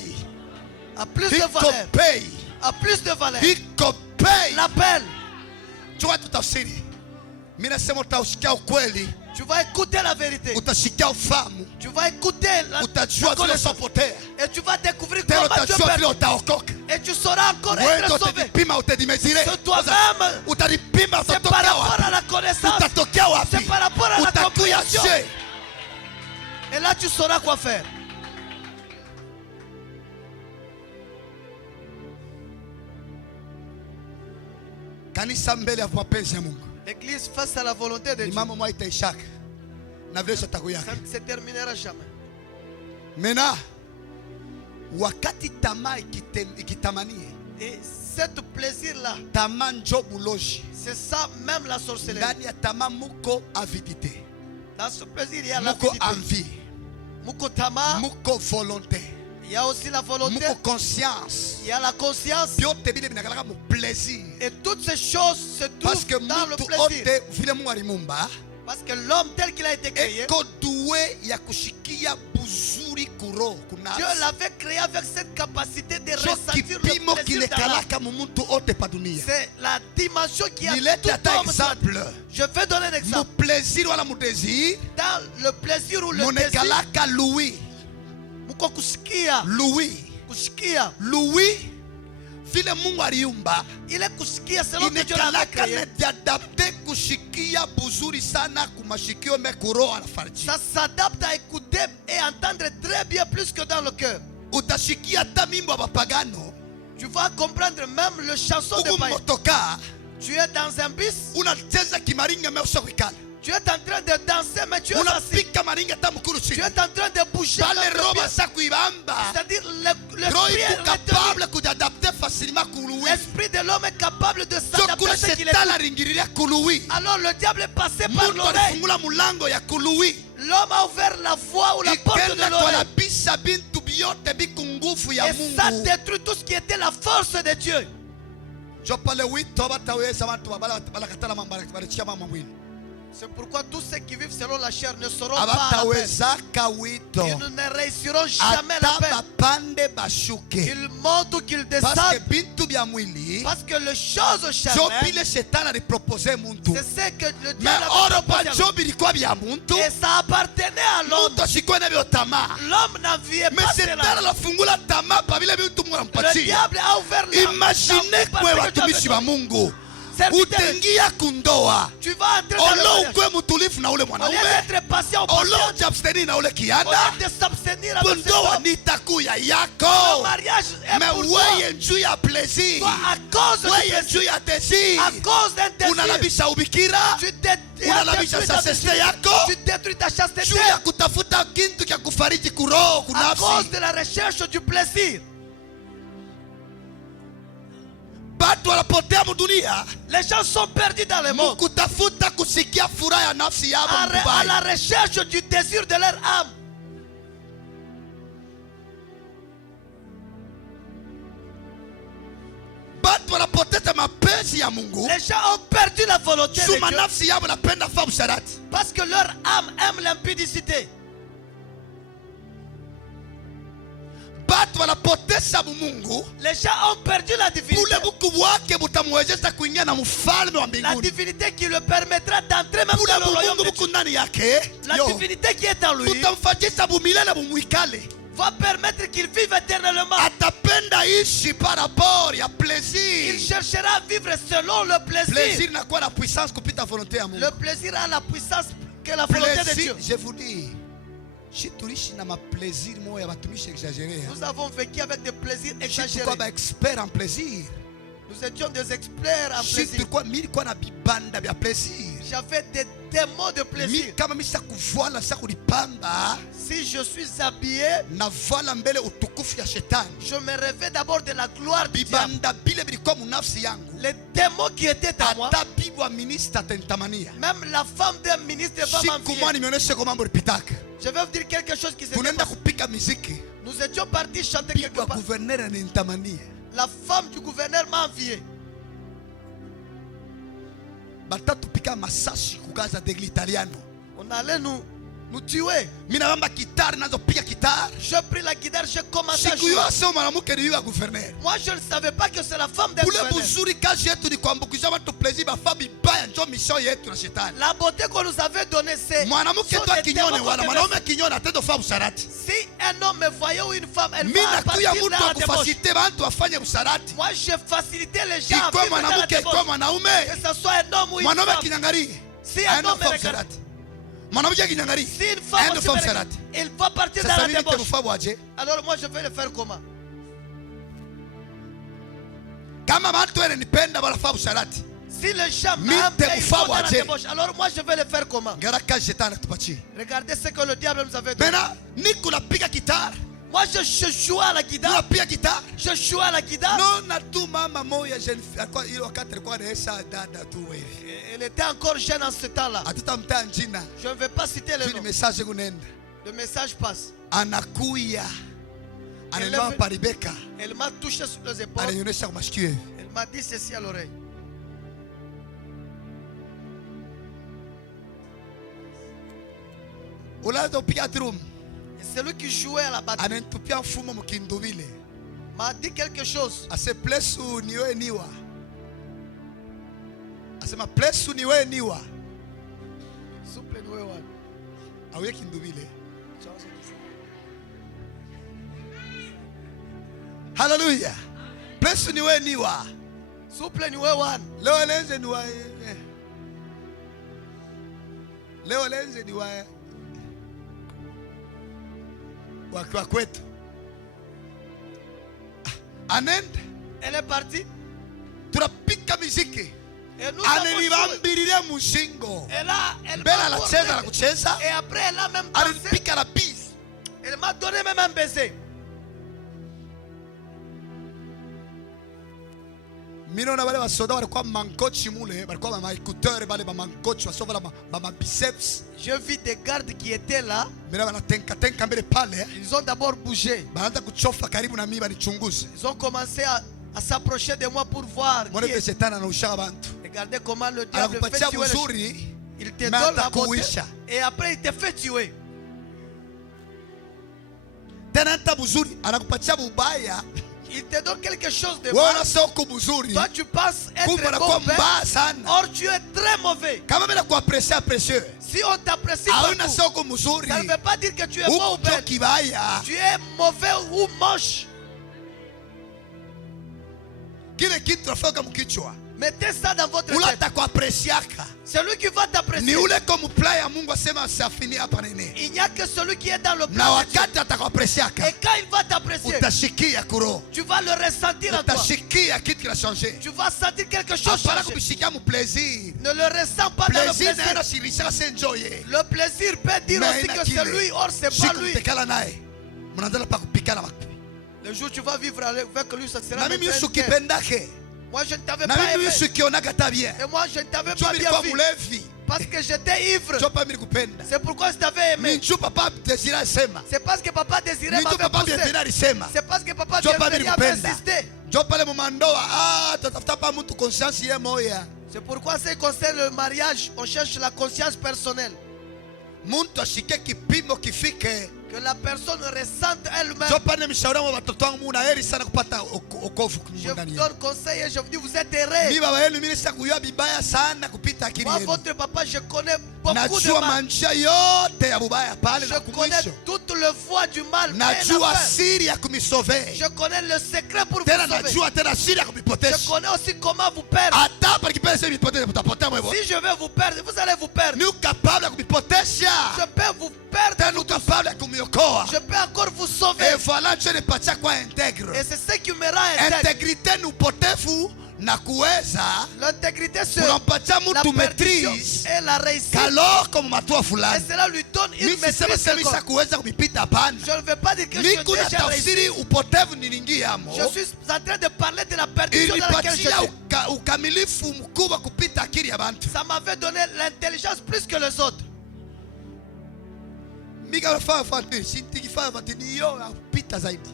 a plus de Hiko valeur. pay. A plus de valeur. Hiko pay. L'appel, Chua tutafsiri. Mimi nasema utasikia ukweli, tu vas écouter la vérité. utasikia ufahamu, Tu vas écouter la utajua vile connaissance. utapotea. Et tu vas découvrir Tena comment Dieu utajua vile peut. utaokoka. Et tu sauras encore Wewe être sauvé. utajipima, utajimezire. C'est toi-même. Utajipima, C'est par utatokea rapport wapi? à la connaissance. Utatokea wapi? C'est par rapport à la Utakuya compréhension. je. Et là, tu sauras quoi faire. Kanisa mbele ya mapenzi ya Mungu. L'église face à la volonté de Ni Dieu. mambo moja itaishaka. Na vile Ça itakuyaka. ne se terminera jamais. Mena wakati tamaa ikitamanie, Et ce plaisir-là, tamaa njo buloji. c'est ça même la sorcellerie. Ndani ya tamaa muko avidité. Dans ce plaisir, il y a Muko l'avidité. envie. Muko tama, Muko volonté. il y a aussi la volonté, Muko conscience. il y a la conscience. Byote bile binakalaka mu plaisir. Et toutes ces choses se Parce que trouvent dans le mtu plaisir. ote vile Mungu alimumba Parce que l'homme tel qu'il a été créé, eko doué ya kushikia buzuri kuro Dieu kuna l'avait créé avec cette capacité de cho ressentir kipimo le plaisir dans l'âme. kinekalaka mu muntu ote pa dunia. C'est la dimension qui a Nilete tout ata homme sur la terre. exemple Je vais donner un mu exemple. plaisir wala mu désir Dans le plaisir ou le désir, munekalaka Louis muko kusikia, kusikia. Louis vile Mungu aliumba Il est kusikia selon que Dieu l'avait inekalaka créé. netiadapte kushikia buzuri sana kumashikio me kuro anafariji. Ça s'adapte à écouter et entendre très bien plus que dans le cœur. Utashikia hata mimbo ya bapagano Tu vas comprendre même le chanson de uku païen. motoka Tu es dans un bus, unacheza kimaringa meosha kuikala tu es en train de danser, mais tu es assis. unapika maringa hata mkuru Tu chini es en train de bouger. pale dans le roba pied. sa kuibamba C'est-à-dire roho l'esprit est iko retenu. capable kujadapte facilement kuluwi L'esprit de l'homme est capable de so s'adapter kule à ce qu'il est. shetani aringililia kuluwi Alors le diable est passé par mungu l'oreille. alifungula mulango ya kuluwi L'homme a ouvert la voie ou la porte de ikenda l'oreille. kuharibisha bintu vyote biku nguvu ya Et ça Mungu. détruit tout ce qui était la force de Dieu. Jo pale wito bataweza bantu balakatala mambo balichia mama mwili C'est pourquoi tous ceux qui vivent selon la chair ne seront pas à la paix. abatawezaka wito Ils ne réussiront jamais la ata paix. bapande bashuke Qu'ils montent ou qu'ils parce que descendent. bintu bya mwili Parce que les choses jo charnelles, bile shetani alipropose muntu c'est ce que le mais diable oro a pa proposé. jo bilikuwa bya muntu Et ça appartenait à l'homme. muntu asikuwe na byotama L'homme n'enviait mais pas shetani cela. alafungula tama pa bile bintu mungu Le anampatia. diable a ouvert la Imagine parce kwe que tu watumishi avais wa donné. Mungu Serviteur, utengia kundoa tu vas entrer dans le olo mariage. ukwe mutulifu na ule Au lieu mwanaume d'être patient, olo ujabsteni na ule au kiana lieu de s'abstenir avec cet bundoa homme, nitakuya le yako mariage est mais pour toi. weye njuu ya plaisir Toi, à cause du weye plaisir, njuu ya désir à cause d'un désir, unalabisha ubikira tu détruis unalabisha ta saseste virginité. yako Tu détruis ta chasteté juu ya kutafuta kintu kya kufariji kuroho à cause kunafsi. de la recherche du plaisir. Batu wanapotea mudunia Les gens sont perdus dans le monde mukutafuta kusikia furaha ya nafsi yabo à mubaya. la recherche du désir de leur âme. Batu wanapoteza mapenzi ya Mungu Les gens ont perdu la volonté de juma Dieu nafsi yabo napenda fa usharati. parce que leur âme aime l'impudicité. Batu wanapoteza Mungu Les gens ont perdu la divinité. bule buku wake butamwezesha kuingia na mfalme wa La mbinguni. divinité qui le permettra d'entrer même Bule dans le royaume Mungu de buku Dieu. ndani yake La yo divinité qui est en lui butamfanyisha bumilele bumwikale. va permettre qu'il vive éternellement. Atapenda ishi par rapport ya Il plaisir. cherchera à vivre selon le plaisir. Plaisir inakuwa na puissance kupita volonté ya Mungu. Le plaisir a la puissance que la volonté de Plaisir, Dieu. je vous dis, si tulishi na maplaisir moya batumishi exagéré. Nous avons vécu avec des plaisirs Si exagérés. tulikuwa ba expert en plaisir. Nous étions des experts en Si plaisir. tulikuwa mimi nilikuwa na bibanda vya plaisir. J'avais des démons de plaisir. Mimi kama mimi sakuvala sakulipamba Si je suis habillé, na vala mbele utukufu ya shetani. je me rêvais d'abord de la gloire du diable. Bibanda bile bilikuwa munafsi yangu. Les démons qui étaient en moi, Hata bibi wa ministre atanitamania. même la femme d'un ministre va Siku m'envier. moja nimeonyesha kwa mambo lipitaka. Je vais vous dire quelque chose qui s'est Tunaenda passé. kupika muziki. Nous étions partis chanter Bibi quelque wa part. gouverneur ananitamania. La femme du gouverneur m'a envié. Batatupika masasi kukaza degli italiano. On allait nous tuer. Mimi naomba kitari nazo piga kitari. J'ai pris la guitare, j'ai commencé à Siku jouer. hiyo sio mwanamke ni yule wa gouverneur. Moi, je ne savais pas que c'est la femme d'un Ule gouverneur. buzuri kazi yetu ni kuambukizia watu plaisir bafa bibaya njo mission yetu na shetani. La beauté qu'on nous avait donnée, c'est Mwanamke sont tu des akinyone démons wala qu'on mwanaume devait- akinyone atendo fa usharati. Si un homme me voyait ou une femme, elle Mimi va nakuya partir mtu dans wa la débauche. kufasite bantu wafanye usharati. Moi, j'ai facilité les gens à Ikuwe vivre dans la mwanamke ikuwe débauche. mwanaume. Que ce soit un homme ou une Mwanaume femme. akinyangari. Si un Aenda homme fa me regarde, usharati. Mwanamke akinyangari. si une femme Aenda aussi fa me regarde, usharati. il va partir dans Sasa la mimi débauche. nitakufa bwaje? Alors moi, je vais le faire comment? Kama bantu wananipenda banafa usharati. Si les gens Mimi m'aiment et ils nitakufa sont dans la bwaje? débauche, alors moi, je vais le faire comment? Ngaraka shetani atupatie. Regardez ce que le diable nous avait donné. Mena niko napiga kitari. Moi, je jouais à la guitare. Napiga kitari. Je jouais à la guitare. No na tu mama moya jeune alikuwa ile wakati alikuwa anaesha dada tu wewe. Elle était encore jeune en ce temps-là. Hatutamtaa jina. Je ne vais pas citer le Ni nom. message kunaenda. Le message passe. Anakuya. Anaelewa pa Rebeka. Elle m'a touché sur les épaules. Ananionyesha kwa masikio hivi. Elle m'a dit ceci à l'oreille. Ulaanza kupiga drum. Et celui qui jouait à la batterie Ananitupia mfumo mkindubile. m'a dit quelque chose. Ase plesu niwe niwa. Asema plesu niwe niwa. Souple nous one. Awe kindubile. Hallelujah. Plesu niwe niwa. Souple nous one. Leo lenze niwa. Leo lenze niwa. Wakiwa kwetu. Anenda. Elle est partie. Tunapika muziki. Et nous avons joué. Ananibambilia mushingo. Elle m'a Mbele anacheza na accordé. kucheza. Et après, elle a même dansé. Alinipika na peace. Elle m'a donné même un baiser. Mimi naona wale wasoda walikuwa mankochi mule, walikuwa ma écouteurs wale ba mankochi wasova ba biceps. Je vis des gardes qui étaient là. Mimi wanatenka tenka mbele pale. Ils ont d'abord bougé. Baanza kuchofa karibu na mimi banichunguze. Ils ont commencé à s'approcher de moi pour voir. Mwone vile shetani anausha bantu. Regardez comment le diable fait Anakupatia tuer les gens. uzuri, Il te Mais donne la beauté atakuisha. et après il te fait tuer. Tena hata buzuri anakupatia bubaya. Il te donne quelque chose de Wewe mal. unasema uko buzuri. Toi tu penses Kumbe être unakuwa bon, mbaya sana. or tu es très mauvais. Kama mimi nakuaprecia précieux. Si on t'apprécie Hauna partout, sio uko mzuri. ça ne veut pas dire que tu es bon ou Uko belle. kibaya. Tu es mauvais ou moche. Kile kitu tunafanya kama kichwa. Mettez ça dans votre Ula tête. atakuapreciaka. Celui qui va Ni t'apprécier, ule comme plan ya Mungu asema asafini hapa nini. il n'y a que celui qui est dans le Na plan de Dieu. wakati atakuapreciaka. Et quand il va t'apprécier, Utashikia kuro. tu vas le ressentir en toi. Utashikia kitu kinachangé. Tu vas sentir quelque chose Hapana changer. kubishikia mu plaisir. Ne le ressens pas dans le Plaisir plaisir. naenda shirisha senjoye. Le plaisir peut dire Mais aussi ina que kile. c'est lui, or c'est pas Siku lui. mtekala naye. Mnaanza pa kupikana wapi? Le jour où tu vas vivre avec lui, ça sera Na mimi notre Yesu guerre. kipendake. Moi je ne t'avais Na pas mimi aimé. Yesu kionaka tabia. Et moi je ne t'avais Jo pas bien nilikuwa vu. mlevi. Parce que j'étais ivre. Jo pa mimi nikupenda. C'est pourquoi je t'avais aimé. Minju papa desira asema. C'est parce que papa désirait Minju m'avait papa poussé. bienvenue alisema. C'est parce que papa Jo pa mimi bienvenu avait nikupenda. insisté. Jo pale mumandoa tutafuta pa mtu conscience ye moya. C'est pourquoi ce qui concerne le mariage, on cherche la conscience personnelle. Muntu ashike kipimo kifike. Que la personne ressente elle-même. Jo pale mshauri wa watoto wangu muna heri sana kupata okovu Je vous ndani. donne conseil et je vous dis vous êtes heureux. Mimi baba yenu mimi sikuyua bibaya sana kupita akili Moi yenu. votre papa je connais beaucoup de Najua mal. manjia yote ya bubaya pale na Je connais kumwisho. toutes les voies du mal. et la Najua fin. siri ya kumisove. Je connais le secret pour vous Tena sauver. najua tena siri ya Je kumipotesha. connais aussi comment vous perdre. Hata pale kipele sasa mipotesha mtapotea mwewe. Si je vais vous perdre, vous allez vous perdre. Ni capable ya kumipotesha. Je peux vous perdre. Tena ni capable ya kumiokoa. Je peux encore vous sauver. Et voilà je ne patia kwa intègre. Et c'est ce qui me rend intègre. Intégrité ni upotefu na kuweza L'intégrité, c'est kunampatia la mtu perdition maîtrise. et la réussite. Kalo kama matua Et fulani. cela lui donne une Mimi sisema maîtrise. semisa quelconque. kuweza kumipita hapana. Je ne veux pas dire que je Ni suis kuna déjà réussi. tafsiri upotevu nilingiamo. Je suis en train de parler de la perdition dans laquelle je Ilipatia suis. ukamilifu mkubwa kupita akili ya bantu. Ça m'avait donné l'intelligence plus que les autres. Mika fanya fati, sintikifanya fati ni yo kupita zaidi.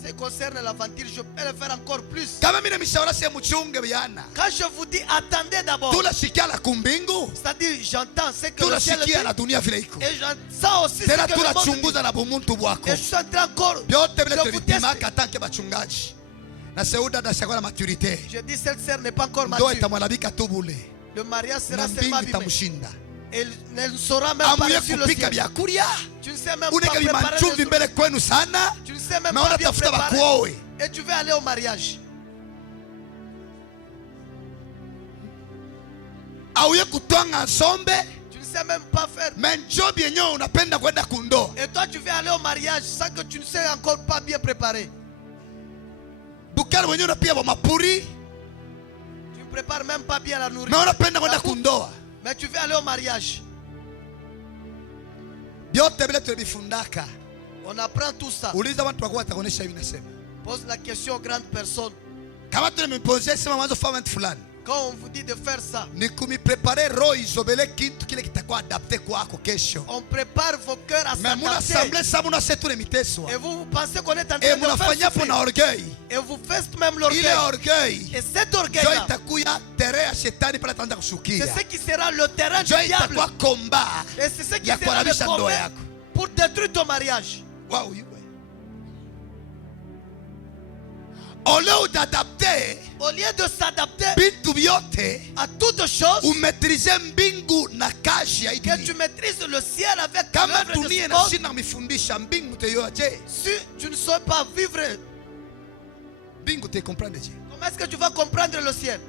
Ce qui concerne l'aventure, je peux le faire encore plus. Kama mimi nimeshauri sema mchunge yana. Quand je vous dis attendez d'abord, Tunasikia la kumbingu, c'est-à-dire j'entends ce que le ciel tunasikia la dit dunia vile iko. et j'entends aussi ce Tena que le monde dit. tunachunguza na bumuntu bwako. Et je suis en train encore Vyote vile je vous teste. tulipimaka tanke bachungaji. Na Seuda dashakuwa na maturité. Je dis cette sœur n'est pas encore Ndoa mature. itamwalabika tu bule. Le mariage sera Na seulement mbingu abîmé. itamshinda. Elle ne saura même pas Amuye sur le kupika ciel. vyakulia. Tu ne sais même pas Uneka préparer vimanchumvi les mbele kwenu sana. Tu ne sais même Naona pas bien tafuta préparer. bakuowe. Et tu veux aller au mariage. Auye kutwanga nsombe. Tu ne sais même pas faire. Menjobi yenyewe unapenda kwenda kundoa. Et toi tu veux aller au mariage sans que tu ne sais encore pas bien préparer. Bukari wenyewe unapia wa mapuri. Tu ne prépares même pas bien la Na nourriture. unapenda kwenda La bouffe. kundoa. Mais tu veux aller au mariage. Vyote vile tulivifundaka. On apprend tout ça. Uliza watu wako watakuonesha hivi nasema. Pose la question aux grandes personnes. Kama tunamepozea sema mwanzo format fulani. Quand on vous dit de faire ça, Ni kumiprepare roho izobele kitu kile kitakuwa adapte kwako kesho. on prépare vos cœurs à Mais muna s'adapter. semble ça muna setu miteswa. Et vous pensez qu'on est en Et train de muna faire fanya pona souffrir. orgueil. Et vous faites même l'orgueil. Ile orgueil. Et cet Jo orgueil-là, itakuya tere ya shetani pale ataanza c'est kushukia. ce qui sera le terrain du Jo diable. itakuwa komba. Et c'est ce qui Ya sera le kuharibisha ndoa combat yako. pour détruire ton mariage. Wow, you. Ole udadapte Au lieu de s'adapter vitu vyote à toutes choses, umetrize mbingu na kazi ya hii que tu dunia. maîtrises le ciel avec Kama l'œuvre de dunia ce monde. inashinda mifundisha mbingu teyoaje? Si tu ne sais pas vivre, Mbingu te comprendre je? comment est-ce que tu vas comprendre le ciel?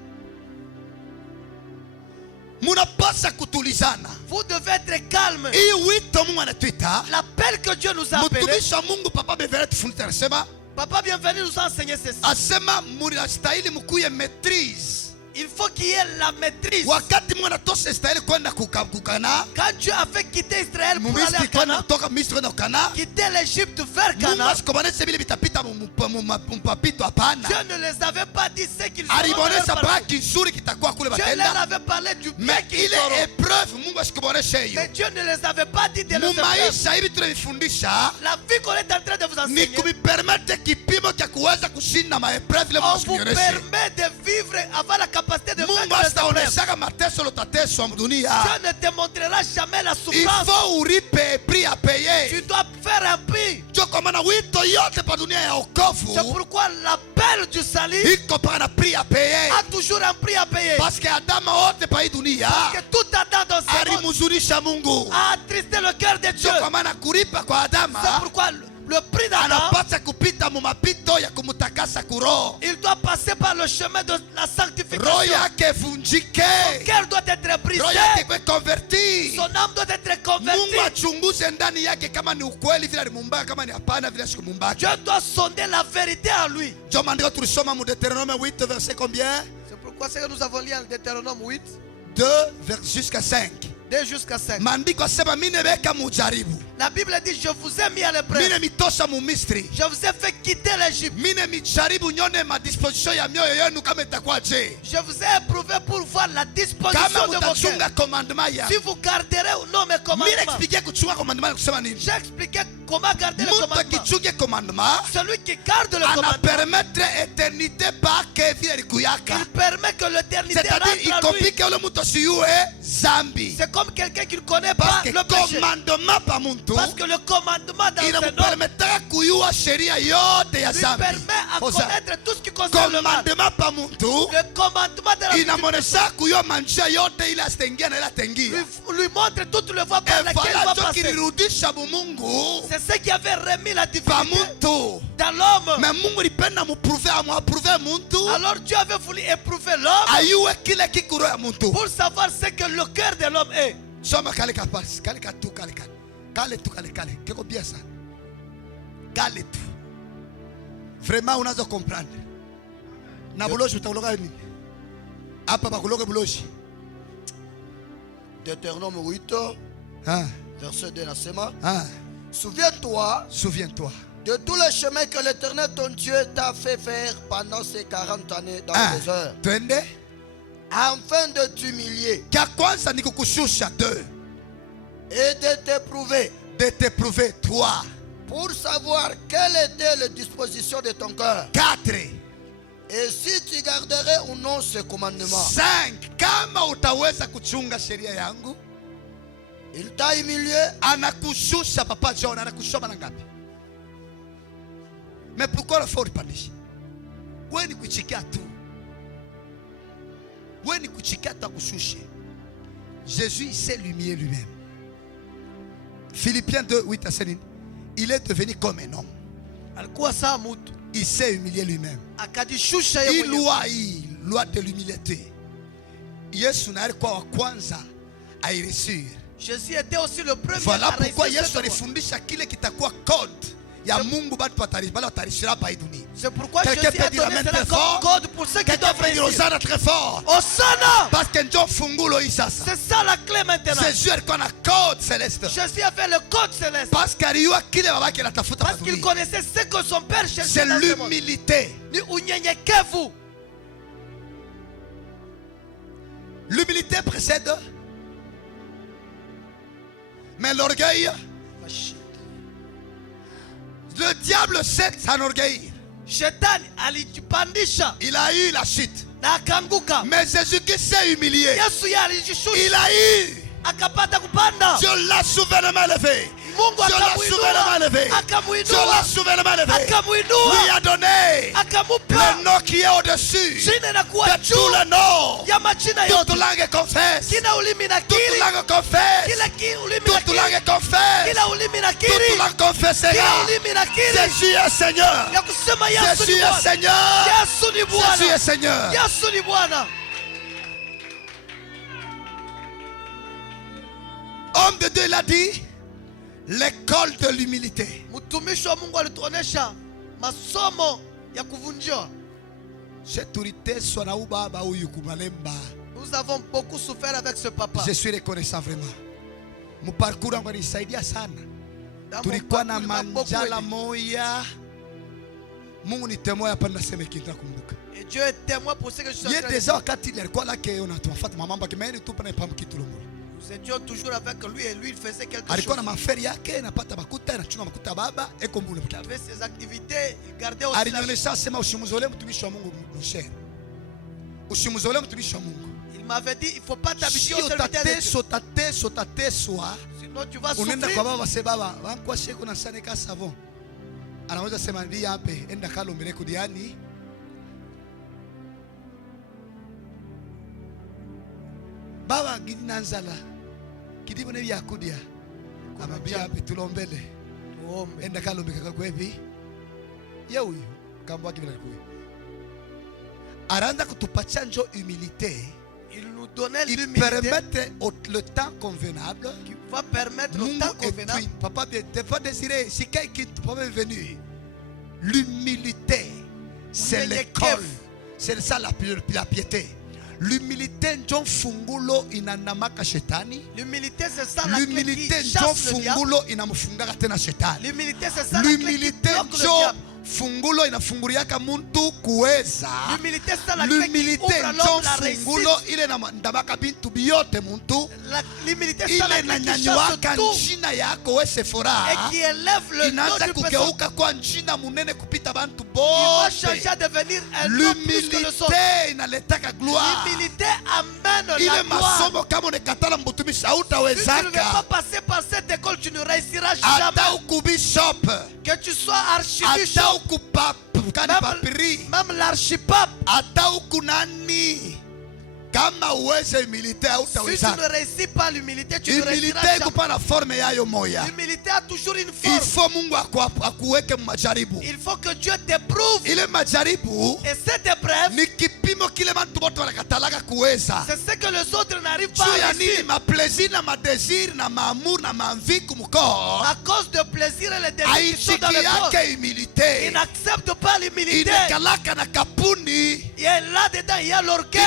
Munapasa kutulizana. Vous devez être calme. Hii wito Mungu anatuita. L'appel que Dieu nous a appelé, Mtumishi wa Mungu Papa Bevere tufundisha anasema Papa bienvenue nous a enseigné ceci. asema mnastahili mkuye maîtrise. Il faut qu'il y ait la maîtrise. Wakati Mungu anatosha stahili kwenda kukana. Quand Dieu a fait quitter Israël pour aller à Misri kwenda Canaan, kutoka Misri kwenda Kana. quitter l'Égypte vers Mungu Canaan, asikobaneshe vile vitapita mpapito hapana. Dieu ne les avait pas dit ce qu'ils auront Alibonesha faire baki partout. nzuri kitakuwa kule Dieu leur batenda. avait parlé du bien Mais qu'ils ile auront. épreuve Mungu asikoboneshe hiyo. Mais Dieu ne les avait pas dit de les faire. Mumaisha hivi tunavifundisha La vie qu'on est en train de vous ni enseigner, kumipermete kipimo cha kuweza kushinda maepreuve ile on Mungu vous asikuonyeshe. permet de vivre avant la capacité de Mungu vaincre les épreuves. asitaoneshaga mateso lotateswa mdunia. Dieu ne te montrera jamais la Il souffrance. faut uripe prix à Tu payer. dois faire un prix. Ndio kwa maana wito yote pa dunia ya wokovu C'est pourquoi l'appel du salut iko pana prix à payer. a toujours un prix à payer. Parce que Adama wote pa hii dunia Que tout Adam dans ce monde alimuzunisha Mungu. a attristé le cœur de Dieu. Ndio kwa maana kulipa kwa C'est Adama pourquoi le prix d'Adam, anapasa kupita mu mapito ya kumutakasa kuroho. il doit passer par le chemin de la Roho sanctification. yake vunjike. Son cœur doit être brisé. Roho yake iwe converti. Son âme doit être Mungu convertie. achunguze ndani yake kama ni ukweli vile alimumbaka, kama ni hapana vile sikumumbaka. Dieu doit sonder la vérité en lui. Ndio maandiko tulisoma mu Deutéronome 8 verset combien? C'est pourquoi c'est que nous avons lu en Deutéronome 8, 2 jusqu'à 5. 2 jusqu'à 5. Maandiko asema mimi nimeweka mujaribu. La Bible dit, je vous ai mis à l'épreuve. Mimi mitosha mu Misri. Je vous ai fait quitter l'Égypte. Mimi mijaribu nyone madisposition ya mioyo yenu kama itakuwa je. Je vous ai éprouvé pour voir la disposition Kama de vos cœurs. mutachunga commandement ya. Si vous garderez ou non mes Mimi commandements. expliquer kuchunga commandement kusema nini? J'ai expliqué comment garder le Mtu commandement. akichunge commandement Celui qui garde le ana commandement, permettre eternité pake vile likuyaka. il permet que l'éternité C'est-à-dire il rentre en lui. complique ule mtu asiue zambi. C'est comme quelqu'un qui ne connaît Parce pas que le péché. commandement pa muntu Parce que le commandement dans ina ce nom mupermetaka kuyua sheria yote ya lui zambi. permet à Oza. connaître tout ce qui concerne le mal. Commandement pa muntu Le commandement de la inamonesha kuyua manjia yote ile asitengia na ile atengia. lui montre toutes les voies par lesquelles il va Evala njo passer. kilirudisha bumungu C'est ce qui avait remis la pa difficulté muntu. dans l'homme. Mais Mungu lipenda muapruve muntu Alors Dieu avait voulu éprouver l'homme ayue kile kikuro ya muntu. pour savoir ce que le cœur de l'homme est. Soma kale kapasi, kale katu kale kale. Kiko bien sana. Kale tu. Vraiment unaanza comprendre. Na buloshi utakuloga nini? Hapa bakuloga buloshi. Deutéronome 8, Ah, verset 2 nasema, ah, souviens-toi souviens-toi. de tous les chemins que l'Éternel ton Dieu t'a fait faire pendant ces 40 années dans Ah, le désert, twende. afin de t'humilier Kia kwanza ni kukushusha 2. et de t'éprouver, De t'éprouver 3. pour savoir quelle était la disposition de ton cœur, 4. et si tu garderais ou non ce commandement. 5. Kama utaweza kuchunga sheria yangu, Il t'a humilié, anakushusha papa John, anakushusha mara ngapi? Mais pourquoi le faut ripandisha? Wewe ni kuchikia tu. Wewe ni kuchikia tu akushushe. Jésus il s'est humilié lui-même. Philippiens 2, 8 à 9. Il est devenu comme un homme. Alikuwa saa mtu Il s'est humilié lui-même. akajishusha yeye Hii mwenyewe. loi de l'humilité. Yesu na alikuwa wa kwanza airesir. Jésus était aussi le premier Voilà à pourquoi réussir Yesu cette voie. alifundisha kile kitakuwa code ya Mungu batu watarishira hapa hii dunia. C'est pourquoi Quelqu'un Jésus peut a dire donné amen cela très comme fort. code pour ceux qui Quelqu'un doivent peut dire réussir. Hosanna très fort. Hosanna! Parce que njo fungulo hii sasa. C'est ça la clé maintenant. Jésus alikuwa na code céleste. Jésus avait le code céleste. Parce qu'aliua kile babake anatafuta Parce kwa qu'il dunia. connaissait ce que son père cherchait C'est dans ce monde. l'humilité. Ni unyenyekevu. L'humilité précède. Mais l'orgueil, le diable s'est enorgueilli. Shetani alijipandisha Il a eu la chute. na akaanguka. Mais Jésus-Christ s'est humilié. Yesu yeye alijishusha Il a eu. akapata kupanda. Dieu l'a souverainement levé. Mungu Dieu l'a souverainement akamuinua, levé. Dieu l'a akamuinua, souverainement levé. Lui akamuinua, a donné akamupa le nom qui est au-dessus jina na kuwa de tout juu le nom. ya majina Toute yote. langue confesse. Kila ulimi na Toute kiri, langue confesse. kila ulimi na Toute kiri, langue confesse. kila ulimi na Toute kiri, langue confessera. kila ulimi na kiri Jésus est Seigneur. ya kusema Yesu Jésus ni est Bwana. Seigneur. Yesu ni Jésus est Bwana. Seigneur. Yesu ni Bwana. Homme de Dieu, il a dit l'école de l'humilité. Mtumishi wa Mungu alituonesha masomo ya kuvunjwa. Sheturiteswa na ubaba huyu kumalemba. Nous avons beaucoup souffert avec ce papa. Je suis reconnaissant vraiment. Muparcours wangu alisaidia sana. Dans mon Tulikuwa na parcours, il m'a beaucoup manjala aidé. moya. Mungu ni temoya hapa nasema kitu nakumbuka. Et Dieu est témoin pour ce que je suis en Yeye train de deja wakati ile alikuwa lake ona tuwafuata mambo yake mimi tu pana pam kitu lomo. Nous étions toujours avec lui et lui il faisait quelque chose. Alikuwa na maferi yake napata makuta anachunga makuta baba eko mbule Il avait ses activités, il gardait aussi la alinionyesha sema usimuzole mtumishi wa Mungu mshere. usimzolee mtumishi wa Mungu. Il m'avait dit, il ne faut pas t'habituer Si au serviteur de Dieu. utateswa Sinon tu vas unaenda souffrir. kwa baba wase baba wankwa sheko na sane ka savon. Anaweza sema ndi yape enda kalombele kudiani. Baba gidina nzala. Kidibo ne byakudia. Amabia yape tulombele. Tuombe. Enda kalombele kakwepi. Ye huyu kamba kibila kuyo. Aranda kutupatia njo humilité. Il nous donnait Il l'humilité permettait le temps convenable. qui va permettre le Mungu temps est convenable. oui, papa bien, des fois désiré, si quelqu'un peut venir, l'humilité, c'est Mwenye l'école, kefu. c'est ça la piété. L'humilité njo fungulo inanamaka shetani. L'humilité, c'est ça la clé L'humilité qui njo chasse le diable. fungulo inamufungaka tena shetani. L'humilité, c'est ça la clé qui L'humilité bloque le njo diable. fungulo inafunguriaka muntu kuweza. L'humilité, c'est la clé qui L'humilité ouvre njo l'homme la fungulo réussite. ile ndabaka bintu biyote muntu. L'humilité, c'est la Ile clé qui chasse inanyanyuaka tout njina yako wewe furaha. et qui élève le nom Inaanza du personne. kugeuka kwa njina munene kupita bantu Il va bote. changer à devenir un homme plus que le son. L'humilité inaletaka gloire. L'humilité amène la Ile gloire. masomo kama unekatala mtumishi Si tu ne veux pas hautawezaka. passer par cette école, tu ne réussiras jamais. Hata ukubishop, Que tu sois archibishop, hata ukupapiri, même l'archipape, hata ukunani. Kama uweze humilité si tu ne hautawezaka. réussis pas l'humilité, tu ne Humilité réussiras jamais. ikupa na forme yayo moya. L'humilité a toujours une Il forme. faut Mungu akuweke majaribu. Il faut que Dieu t'éprouve. Ile majaribu Et cette épreuve, ni kipimo kile bantu bote wanakatalaka kuweza. c'est ce que les autres n'arrivent pas Juu à ya nini? réussir. Maplaisir na madesir na maamour na maenvie kumkoo À cause de plaisir et les désirs qui sont dans haishiki le corps. yake humilité. Il n'accepte pas l'humilité. Inakalaka na kapuni Et là-dedans, il y a l'orgueil.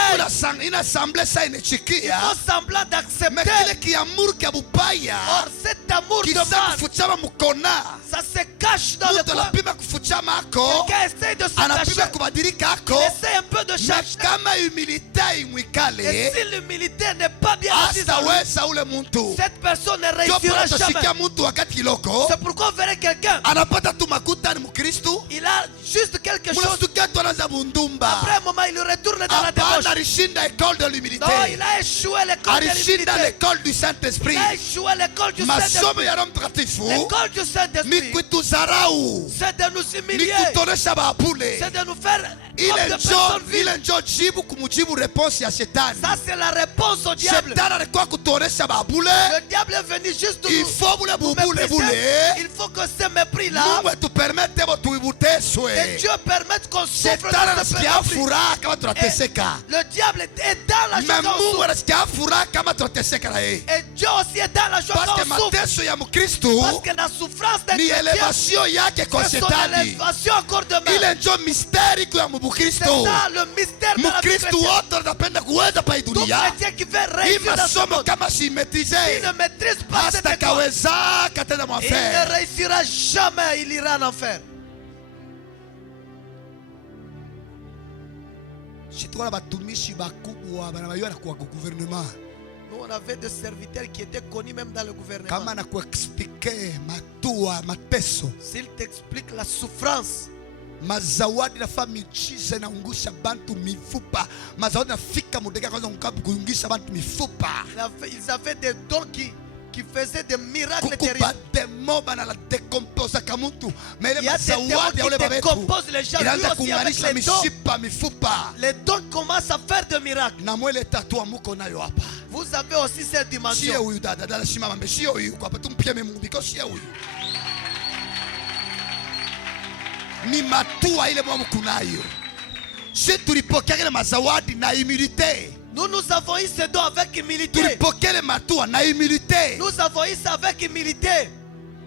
inasemble sa Ils inachikia font semblant me d'accepter. kile kiamuru kya bubaya Or, cet amour de kisa mal, kufuchama mukona. ça se cache dans le Mtu corps. anapima kufuchama ako, Quelqu'un essaie de se anapima cacher. kubadilika Il ako, essaie un peu de na chercher. kama humilité Et imwikale si l'humilité n'est pas bien assise en lui, hataweza ule muntu. cette personne ne Ndio réussira pale jamais. utasikia mtu wakati kiloko C'est pourquoi on verrait quelqu'un, anapata tu makuta ni Mkristu, il a juste quelque chose. mnashtukia tu anaanza bundumba. Après un moment, il retourne dans la Hapana, débauche. alishinda école de l'humilité, Non, il a échoué l'école de alishinda l'humilité. l'école du Saint-Esprit. Il a échoué l'école du Masomo Saint-Esprit. ya Roho Mtakatifu L'école du ni Saint-Esprit, kutudharau, c'est de nous ni humilier. kutonesha babule. C'est de nous faire comme Ile des personnes viles. ile njo jibu kumujibu réponse ya shetani. Ça, c'est la réponse au diable. Shetani alikuwa kutonesha babule, Le diable est venu juste il nous, faut bule nous bubule mépriser. bule. Il faut que ce mépris-là, Mungu atupermete bo que tuibuteswe. Dieu permette qu'on souffre Shetani dans ce anasikia mépris. furaha kama tunateseka. Le diable est dans la joie Na quand on Mungu souffre. anasikia furaha kama tunateseka na yeye. Et Dieu aussi est dans la joie Parce quand que on souffre. mateso ya Mkristu Parce que la souffrance d'un ni chrétien, elevation yake kwa c'est son shetani. élévation encore de même. Ile njo misteri kwa C'est Mkristu. ça le mystère de la vie Mkristu chrétienne. wote anapenda kuweza pa hii Tout dunia. chrétien qui veut Hii réussir dans ce masomo monde, kama si il maîtrise ne maîtrise pas cette hasta école. kawezaka tena Il mwafer. ne réussira jamais, il ira en enfer. Shituana batumishi bakubwa banabayua na kwa gouvernement. Nous, on avait des serviteurs qui étaient connus même dans le gouvernement. Kama na kuexplique matua mateso, S'il t'explique la souffrance, mazawadi nafaa miujiza inaungusha bantu mifupa. Mazawadi nafika mudega kwanza kuungisha bantu mifupa. ils avaient des dons qui faisaient des miracles terribles. Kukupa demo bana la decomposa kamuntu. Mais Il y a des démons mazawadi ya ule qui babetu décomposent les gens. Lui inaanza aussi avec kuunganisha les dons. mishipa mifupa. Les dons commencent à faire des miracles. Na mwele tatu amuko nayo hapa. Vous avez aussi cette Shie dimension. huyu dada shimama mbe shie huyu kwa tumpie Mungu because shie huyu. Ni matua ile mwa mkunayo. She tulipokea ile mazawadi na humilité. Nous avons eu ces dons avec humilité. Tulipokea ile matua na humilité. Nous avons eu ça avec humilité.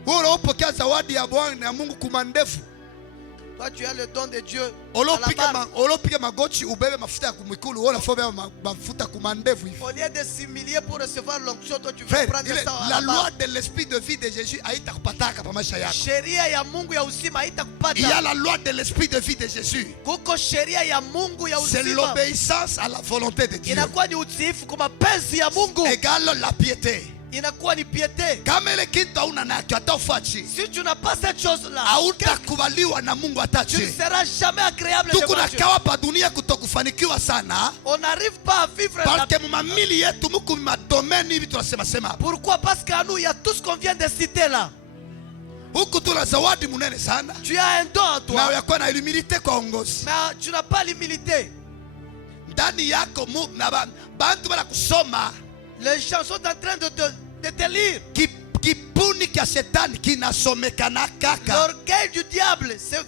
Wewe unapokea zawadi ya Bwana ya Mungu kumandefu. Toi, tu as le don de Dieu. À la barbe. Olopiga magoti ubebe mafuta ya kumikulu. Wewe unafobia mafuta kumandefu hivi. Au lieu de s'humilier pour recevoir l'onction, toi tu veux Frère, prendre ça à la la loi barbe. de l'esprit de vie de Jésus haitakupataka pa maisha yako. Sheria ya Mungu ya uzima Il y a haitakupata. la loi de l'esprit de vie de Jésus. Kuko sheria ya Mungu ya C'est uzima. l'obéissance à la volonté de Dieu. Inakuwa ni utiifu kwa mapenzi ya Mungu. Égale la piété. inakuwa ni piété. Kama ile kitu hauna nacho hata ufachi, Si tu n'as pas cette chose-là, hautakubaliwa na Mungu tu ne atache. seras jamais agréable devant Tuko na Dieu. kawa pa dunia kutokufanikiwa sana. On n'arrive pas à vivre Parce la... que mumamili yetu muku madomeni hivi tunasema sema hapa. Pourquoi? Parce qu'à nous, il y a tout ce qu'on vient de citer là. Huku tuna zawadi munene sana. Tu as un don en Na toi, yakuwa na humilité kwa ongozi. mais tu n'as pas l'humilité. Ndani yako na bantu bala kusoma. Les gens sont en train de te lire. Kipuni kia shetani kinasomekana kaka. L'orgueil du diable, c'est rend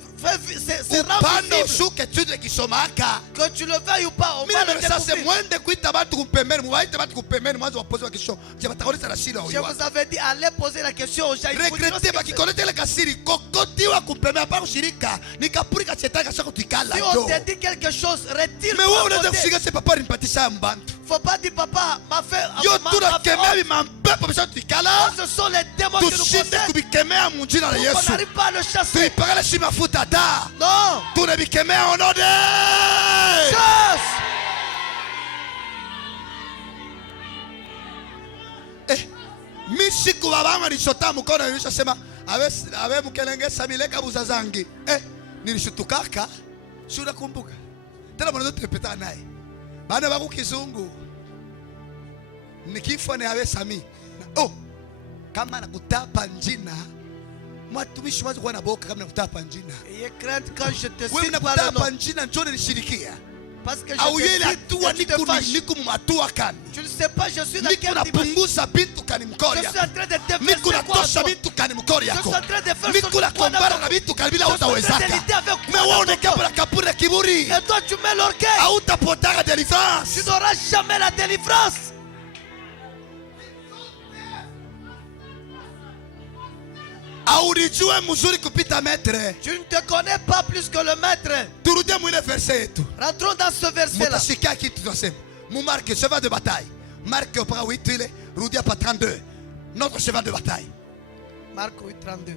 Upande visible. ushuke tude kisomaka. Que tu le veuilles ou pas, on va le Mimi sasa découvrir. mwende kuita batu kupembeni, muwaite batu kupembeni mwanzo wapoze wa kisho. Je batakoleta na shida Je huyo. vous avais dit, allez poser la question aux gens. Il faut dire ce Regrete que bakikoleta ile kasiri kokotiwa kupembeni hapa kushirika. Nikapuri ka shetani kashaka kutikala. si on te dit quelque chose, retire. Mais wewe unaweza kushika se papa nipatisha mbantu. Faut pas dire papa m'a fait. Yo m'a tunakemea fait mampepo bisha tutikala. honte. Ce sont les démons qui nous Tushinde possèdent. kubikemea mu jina la On Yesu. n'arrive pas à le chasser. Tuipagale shi mafuta ta. Non. Tunabikemea onode. Chasse. Mishiku babama nishota mkono nilishasema awe mkelengesa mileka buzazangi. Nilishutukaka. Si unakumbuka? Tena mwanzo tumepita naye. Bana baku kizungu. Nikifo ni awe Sami. Kama nakutapa njina, mwatumishi mwanzo kuwa na boka kama nakutapa njina. Ayez crainte quand je te Wewe cite par le nakutapa nom. njina njoo nishirikia. Parce que je Au te yele cite atua et tu te fâches. niku matua kani. Tu ne sais pas, je suis dans Niku quelle dimension. napunguza bintu kani mkori Je yako. suis en train de te Niku faire quoi natosha en toi? bintu kani mkori Je yako. suis en train de faire Niku ce na que toi kombara na bintu kani bila Je suis en train utawezaka. de lutter avec Mais wewe toi. unekapa na kapuri na kiburi. Et toi tu mets l'orgueil. Hautapotaka Tu deliverance. n'auras jamais la délivrance. Aurijue mzuri kupita metre. Tu ne te connais pas plus que le maître. Turudie mwile verset yetu. Rentrons dans ce verset-là. Mutashikia kitu tunasema. Mu Mark cheval de bataille. Mark opera 8 ile rudia pa 32. Notre cheval de bataille. Marc 8, 32.